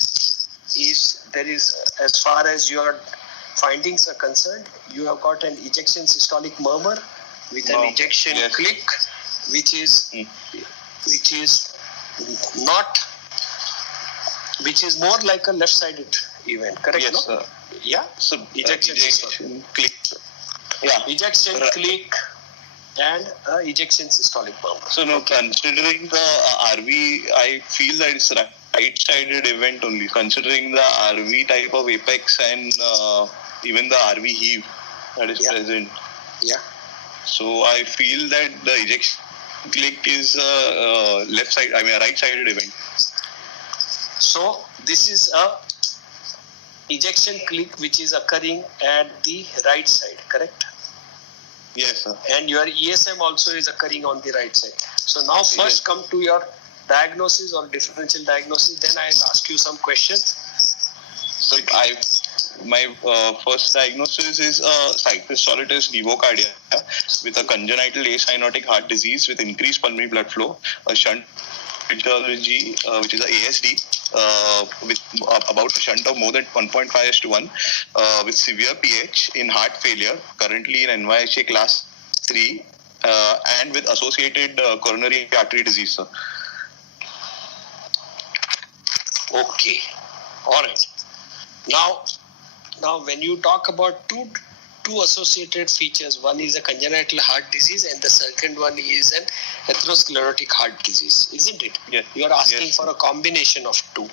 is there is, as far as your findings are concerned, you have got an ejection systolic murmur with an ejection click, which is more like a left-sided event, correct? Yes, no? sir. Yeah. So Ejection click. Yeah. Ejection click and ejection systolic murmur. So now, considering the RV, I feel that it's right-sided event only. Considering the RV type of apex and even the RV heave that is present. Yeah. So I feel that the ejection click is a right-sided event. So this is a ejection click which is occurring at the right side, correct? Yes, sir. And your ESM also is occurring on the right side. So now first come to your diagnosis or differential diagnosis, then I'll ask you some questions. So my first diagnosis is situs solitis levocardia with a congenital acyanotic heart disease with increased pulmonary blood flow, a shunt cardiology, which is a ASD, with about a shunt of more than 1.5:1, with severe PH in heart failure, currently in NYHA class 3, and with associated coronary artery disease. Sir. Okay. All right. Now, when you talk about two associated features, one is a congenital heart disease and the second one is an atherosclerotic heart disease, isn't it? Yes. You are asking Yes. for a combination of two,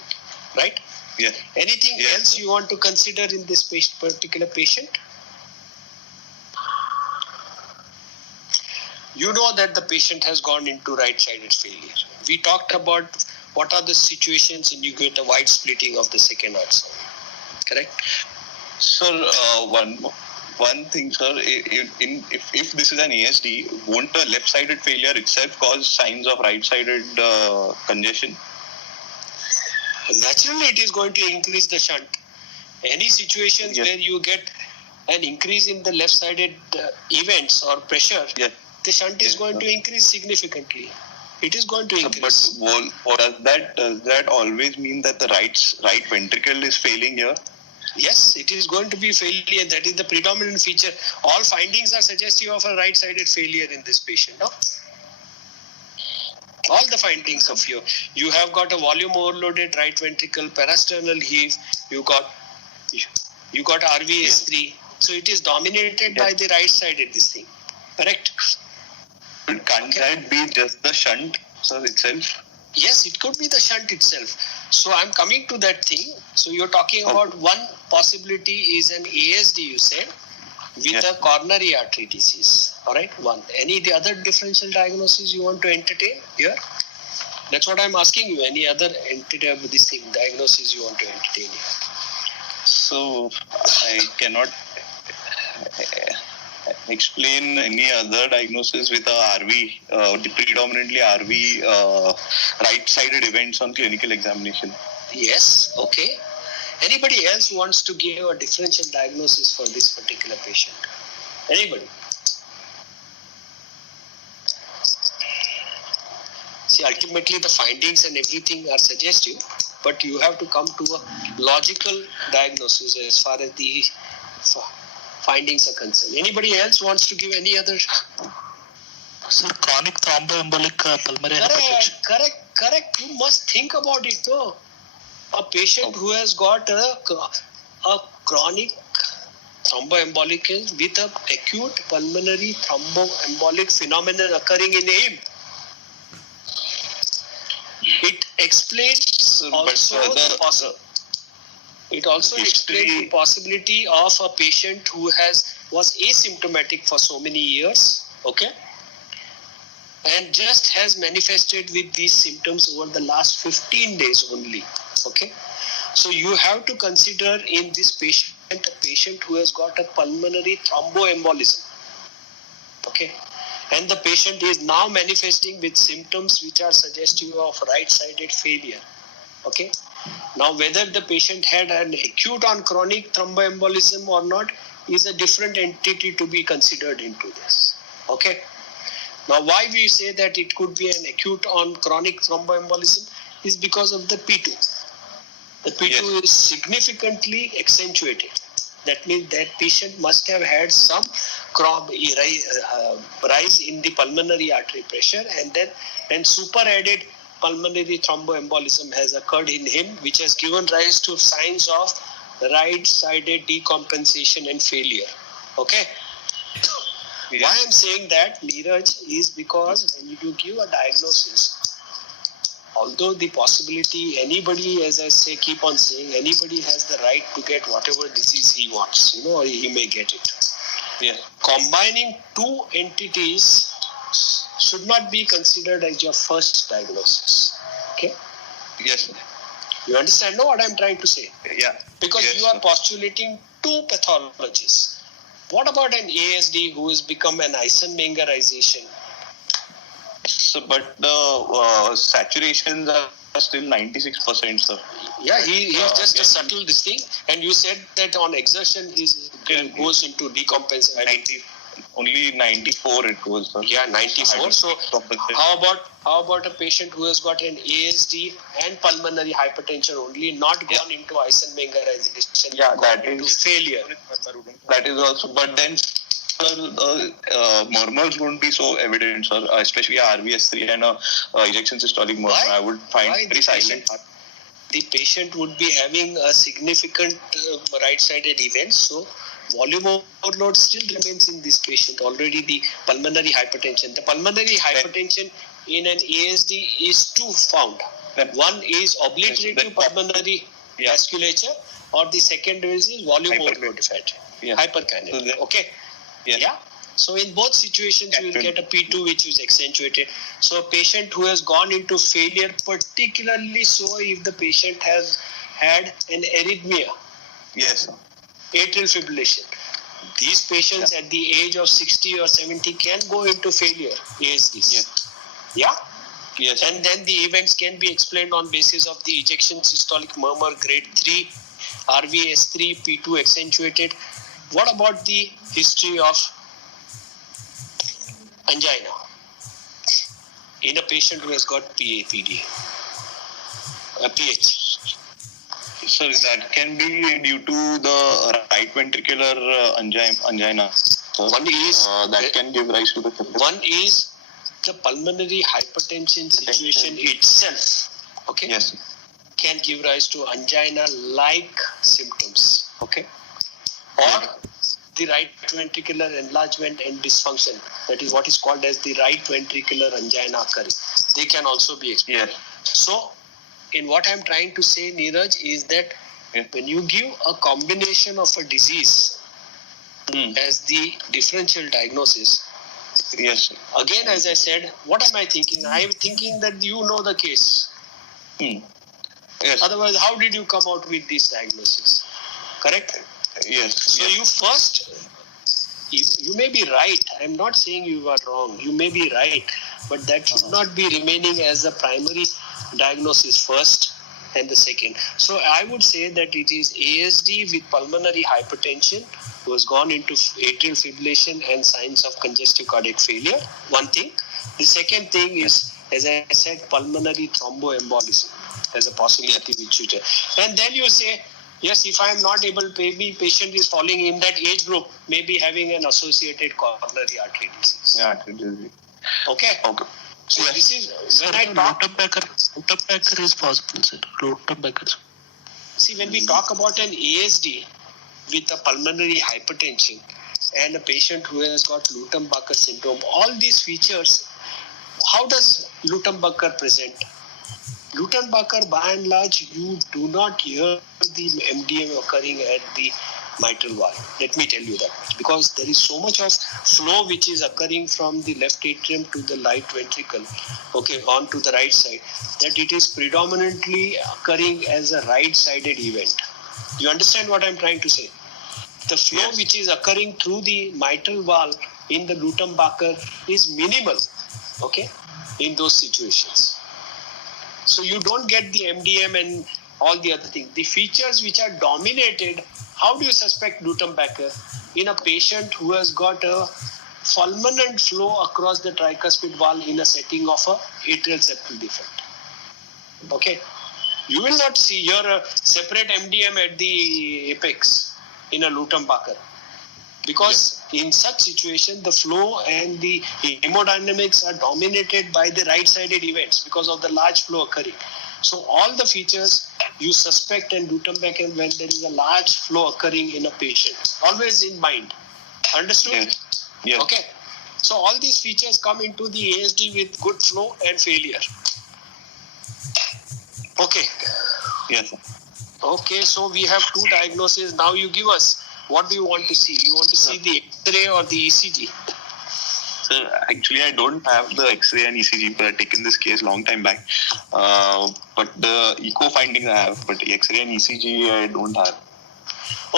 right? Yes. Anything Yes, else sir. you want to consider in this particular patient? You know that the patient has gone into right-sided failure. We talked about what are the situations and you get a wide splitting of the second heart sound, correct? Sir, one thing, sir, if this is an ASD, won't the left-sided failure itself cause signs of right-sided congestion? Naturally, it is going to increase the shunt. Any situations Yes. where you get an increase in the left-sided events or pressure, Yes. the shunt is Yes, going sir. to increase significantly. It is going to So, increase. but does that always mean that the right ventricle is failing here? Yes, it is going to be failure. That is the predominant feature. All findings are suggestive of a right-sided failure in this patient. No? All the findings of you have got a volume overloaded right ventricle, parasternal heave. You got RVS3. So it is dominated by the right-sided this thing. Correct? Can't that be just the shunt, sir, itself? Yes, it could be the shunt itself. So I'm coming to that thing. So you're talking about one possibility is an ASD, you said, with a coronary artery disease. All right, one. Any the other differential diagnosis you want to entertain here? That's what I'm asking you. Any other this thing diagnosis you want to entertain here? So I cannot explain any other diagnosis with a RV, predominantly RV, right-sided events on clinical examination. Yes, okay. Anybody else wants to give a differential diagnosis for this particular patient? Anybody? See, ultimately the findings and everything are suggestive, but you have to come to a logical diagnosis as far as the findings are concerned. Anybody else wants to give any other? Sir, chronic thromboembolic pulmonary hypertension. Correct. You must think about it, no? A patient who has got a chronic thromboembolic with an acute pulmonary thromboembolic phenomenon occurring in him. It explains also the possibility of a patient who was asymptomatic for so many years, okay, and just has manifested with these symptoms over the last 15 days only, okay. So you have to consider in this patient a patient who has got a pulmonary thromboembolism, okay, and the patient is now manifesting with symptoms which are suggestive of right-sided failure, okay. Now whether the patient had an acute on chronic thromboembolism or not is a different entity to be considered into this, okay. Now why we say that it could be an acute on chronic thromboembolism is because of the P2. The P2 is significantly accentuated. That means that patient must have had some rise in the pulmonary artery pressure, and super added pulmonary thromboembolism has occurred in him, which has given rise to signs of right-sided decompensation and failure. Okay. Yeah. Why I'm saying that, Neeraj, is because when you give a diagnosis, although the possibility, anybody, as I say, keep on saying, anybody has the right to get whatever disease he wants, or he may get it. Yeah. Combining two entities should not be considered as your first diagnosis. Okay? Yes. You understand what I'm trying to say? Yeah. Because yes, you are sir. postulating two pathologies. What about an ASD who has become an Eisenmengerization? So, but the saturations are still 96%, sir. Yeah, he has just a subtle this thing, and you said that on exertion he goes into decompensation. Only 94 it goes, sir. Yeah, 94. So how about a patient who has got an ASD and pulmonary hypertension only, not gone into Eisenmengerization? Yeah, that into is failure. That is also, but then murmurs won't be so evident, sir. Especially RVS3 and ejection systolic murmur. Why? I would find Why very silent. the patient would be having a significant right-sided event. So volume overload still remains in this patient. Already the pulmonary hypertension. The pulmonary hypertension in an ASD is two found. One is obliterative pulmonary vasculature, or the second is volume overload effect. Hyperkinetic. Okay. Yeah. So in both situations, you will get a P2 which is accentuated. So a patient who has gone into failure, particularly so if the patient has had an arrhythmia. Yes. Atrial fibrillation. These patients at the age of 60 or 70 can go into failure. ASDs. Yeah? Yes. And then the events can be explained on basis of the ejection systolic murmur grade 3, RVS3, P2 accentuated. What about the history of angina in a patient who has got PAPD, PH? So that can be due to the right ventricular angina. So one is that can give rise to the. One is the pulmonary hypertension situation itself. Okay. Yes. Can give rise to angina-like symptoms. Okay. Or the right ventricular enlargement and dysfunction. That is what is called as the right ventricular angina occurring. They can also be explained. So, in what I am trying to say, Neeraj, is that when you give a combination of a disease as the differential diagnosis, again, as I said, what am I thinking? I am thinking that you know the case. Otherwise, how did you come out with this diagnosis? Correct? Yes. So you first, you may be right. I am not saying you are wrong. You may be right, but that should not be remaining as a primary diagnosis first and the second. So I would say that it is ASD with pulmonary hypertension who has gone into atrial fibrillation and signs of congestive cardiac failure. One thing. The second thing is, as I said, pulmonary thromboembolism as a possibility which you tell. And then you say, yes, if I am not able, maybe patient is falling in that age group, maybe having an associated coronary artery disease. Okay. So this is when I talk. Lutembecker is possible, sir. Lutembecker. See, when we talk about an ASD with a pulmonary hypertension and a patient who has got Lutembecker syndrome, all these features, how does Lutembecker present? Lutembecker, by and large, you do not hear the MDM occurring at the mitral valve. Let me tell you that. Because there is so much of flow which is occurring from the left atrium to the right ventricle, on to the right side, that it is predominantly occurring as a right-sided event. You understand what I am trying to say? The flow which is occurring through the mitral valve in the Lutembecker is minimal, in those situations. So you don't get the MDM and all the other things. The features which are dominated, how do you suspect Lutembecker in a patient who has got a fulminant flow across the tricuspid valve in a setting of a atrial septal defect? Okay. You will not see your separate MDM at the apex in a Lutembecker. Because in such situation, the flow and the hemodynamics are dominated by the right-sided events because of the large flow occurring. So all the features you suspect in Lutembecker when there is a large flow occurring in a patient. Always in mind. Understood? Yes. Okay. So all these features come into the ASD with good flow and failure. Okay. Yes. Okay, so we have two diagnoses. Now you give us. What do you want to see? You want to see the X-ray or the ECG? Sir, actually, I don't have the X-ray and ECG, but I've taken this case long time back. But the echo findings I have, but X-ray and ECG I don't have.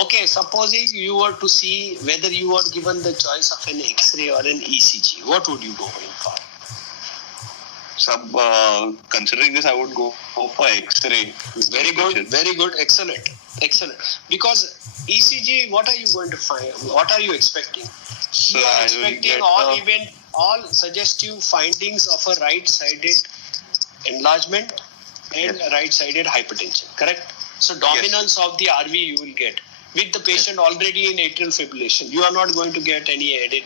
Okay, supposing you were to see whether you were given the choice of an X-ray or an ECG, what would you go in for? So, considering this, I would go for X-ray. Very good, excellent. Because ECG, what are you going to find? What are you expecting? So you are expecting all suggestive findings of a right-sided enlargement and right-sided hypertension, correct? So dominance of the RV you will get. with the patient already in atrial fibrillation. You are not going to get any added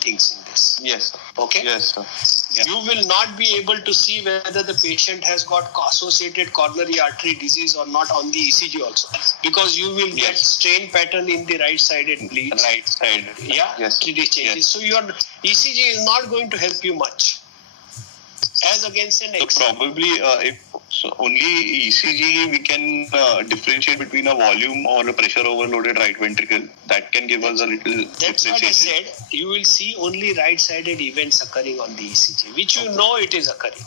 things in this. Yes, sir. Okay? Yes, sir. Yeah. You will not be able to see whether the patient has got associated coronary artery disease or not on the ECG also, because you will get strain pattern in the right-sided bleeds. Right side. Yeah, Yes. it changes. Yes. So your ECG is not going to help you much as against an So X-ray. probably if only ECG we can differentiate between a volume or a pressure overloaded right ventricle. That can give us a little That's what I differentiation. said. You will see only right-sided events occurring on the ECG, which you know it is occurring.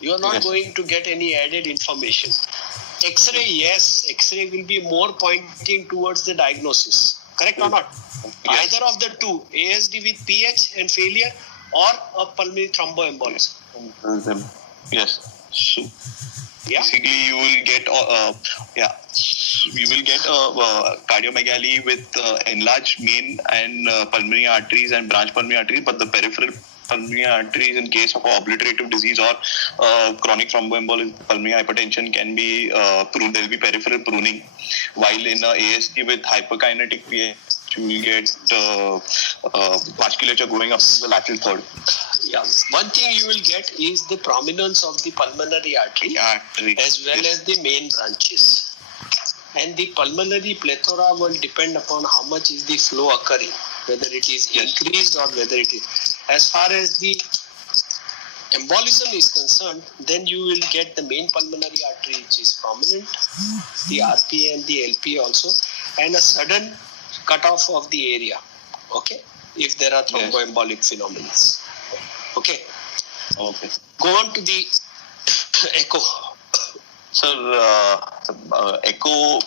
You are not Yes. going to get any added information. X-ray, yes, X-ray will be more pointing towards the diagnosis. Correct or not? Yes. Either of the two, ASD with PH and failure or a pulmonary thromboembolism. Yes. So Yeah. basically, you will get you will get cardiomegaly with enlarged main and pulmonary arteries and branch pulmonary arteries, but the peripheral pulmonary arteries in case of obliterative disease or chronic thromboembolism, pulmonary hypertension can be pruned. There will be peripheral pruning, while in ASD with hyperkinetic PH, you will get vasculature going up to the lateral third. Yeah. One thing you will get is the prominence of the pulmonary artery as well as the main branches. And the pulmonary plethora will depend upon how much is the flow occurring, whether it is increased or whether it is. As far as the embolism is concerned, then you will get the main pulmonary artery which is prominent, the RP and the LP also, and a sudden cutoff of the area. Okay, if there are thromboembolic phenomena. Okay. Okay. Go on to the echo. Sir, echo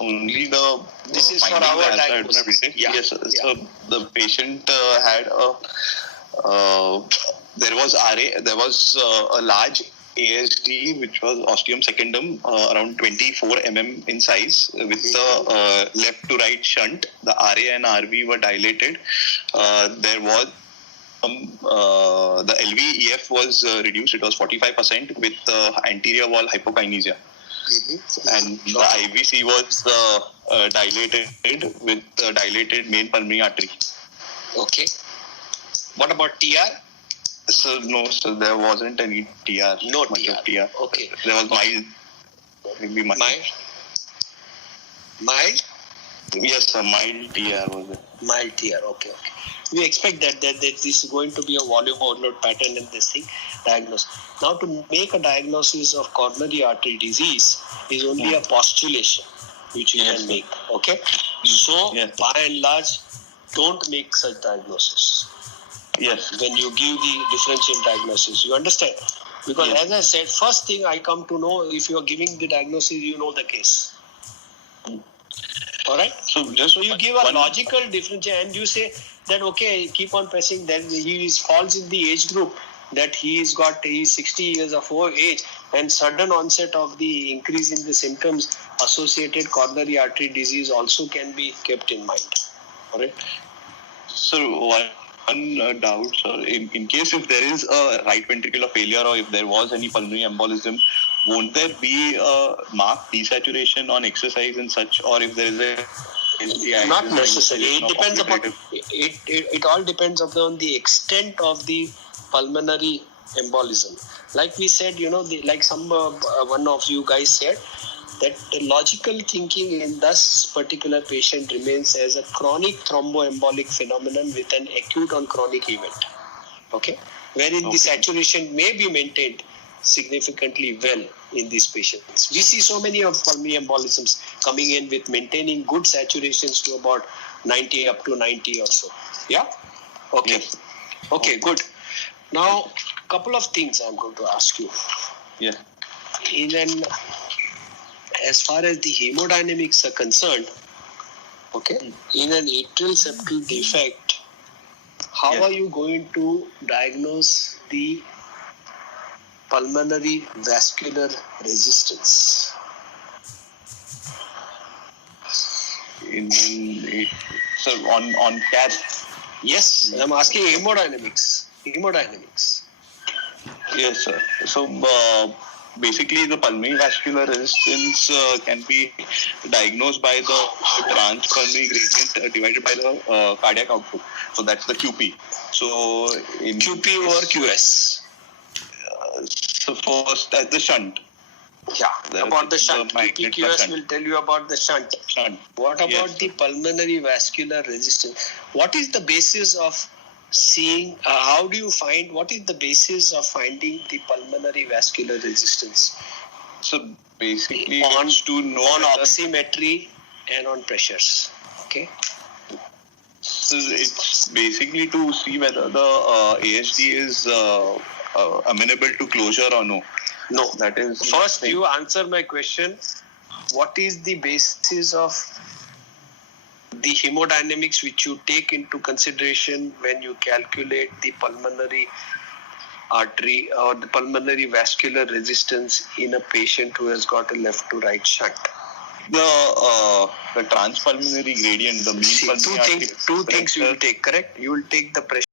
only the. This is for findings our as I diagnosis. appreciate. Yeah. Yes, sir. Yeah. So the patient had there was RA, there was a large ASD which was ostium secundum around 24 mm in size with the left to right shunt. The RA and RV were dilated. There was the LVEF was reduced. It was 45% with anterior wall hypokinesia. And the IVC was dilated with dilated main pulmonary artery. Okay. What about TR? So no, so there wasn't any TR. No much TR. of TR. Okay. There was mild. Maybe mild. Mild? Yes, a mild TR was it. Mild TR. Okay. We expect that this is going to be a volume overload pattern in this thing diagnosed. Now, to make a diagnosis of coronary artery disease is only a postulation which you can make. Okay. So, by and large, don't make such diagnosis. Yes. When you give the differential diagnosis, you understand? Because as I said, first thing I come to know, if you are giving the diagnosis, you know the case. All right. So you give a logical differential, and you say that okay, keep on pressing. Then he falls in the age group that he's 60 years of age, and sudden onset of the increase in the symptoms associated coronary artery disease also can be kept in mind. All right. So one doubt, sir. In case if there is a right ventricular failure or if there was any pulmonary embolism, won't there be a marked desaturation on exercise and such, or if there is a not necessarily. It depends upon it all depends upon the extent of the pulmonary embolism. Like we said, like one of you guys said, that the logical thinking in this particular patient remains as a chronic thromboembolic phenomenon with an acute on chronic event. Okay, wherein the saturation may be maintained significantly well in these patients. We see so many of pulmonary embolisms coming in with maintaining good saturations to about 90 up to 90 or so. Yeah? Okay. Yes. Okay, good. Now, couple of things I'm going to ask you. Yeah. As far as the hemodynamics are concerned, okay, in an atrial septal defect, how are you going to diagnose the pulmonary vascular resistance? So on CAD. Yes, I'm asking hemodynamics. Yes, sir. So basically the pulmonary vascular resistance can be diagnosed by the transpulmonary gradient divided by the cardiac output. So that's the QP. So in QP over QS. So first as the shunt. Yeah, about the the shunt. magnet QPQS shunt. will tell you about the shunt. What about Yes, the pulmonary vascular resistance? What is the basis of seeing, how do you find, what is the basis of finding the pulmonary vascular resistance? So basically On, it's to know on whether- oximetry and on pressures. Okay. So it's basically to see whether the ASD is amenable to closure or no. No. That is First, you answer my question. What is the basis of the hemodynamics which you take into consideration when you calculate the pulmonary artery or the pulmonary vascular resistance in a patient who has got a left to right shunt? the transpulmonary gradient, the mean See, pulmonary two things you will pressure. take, correct? You will take the pressure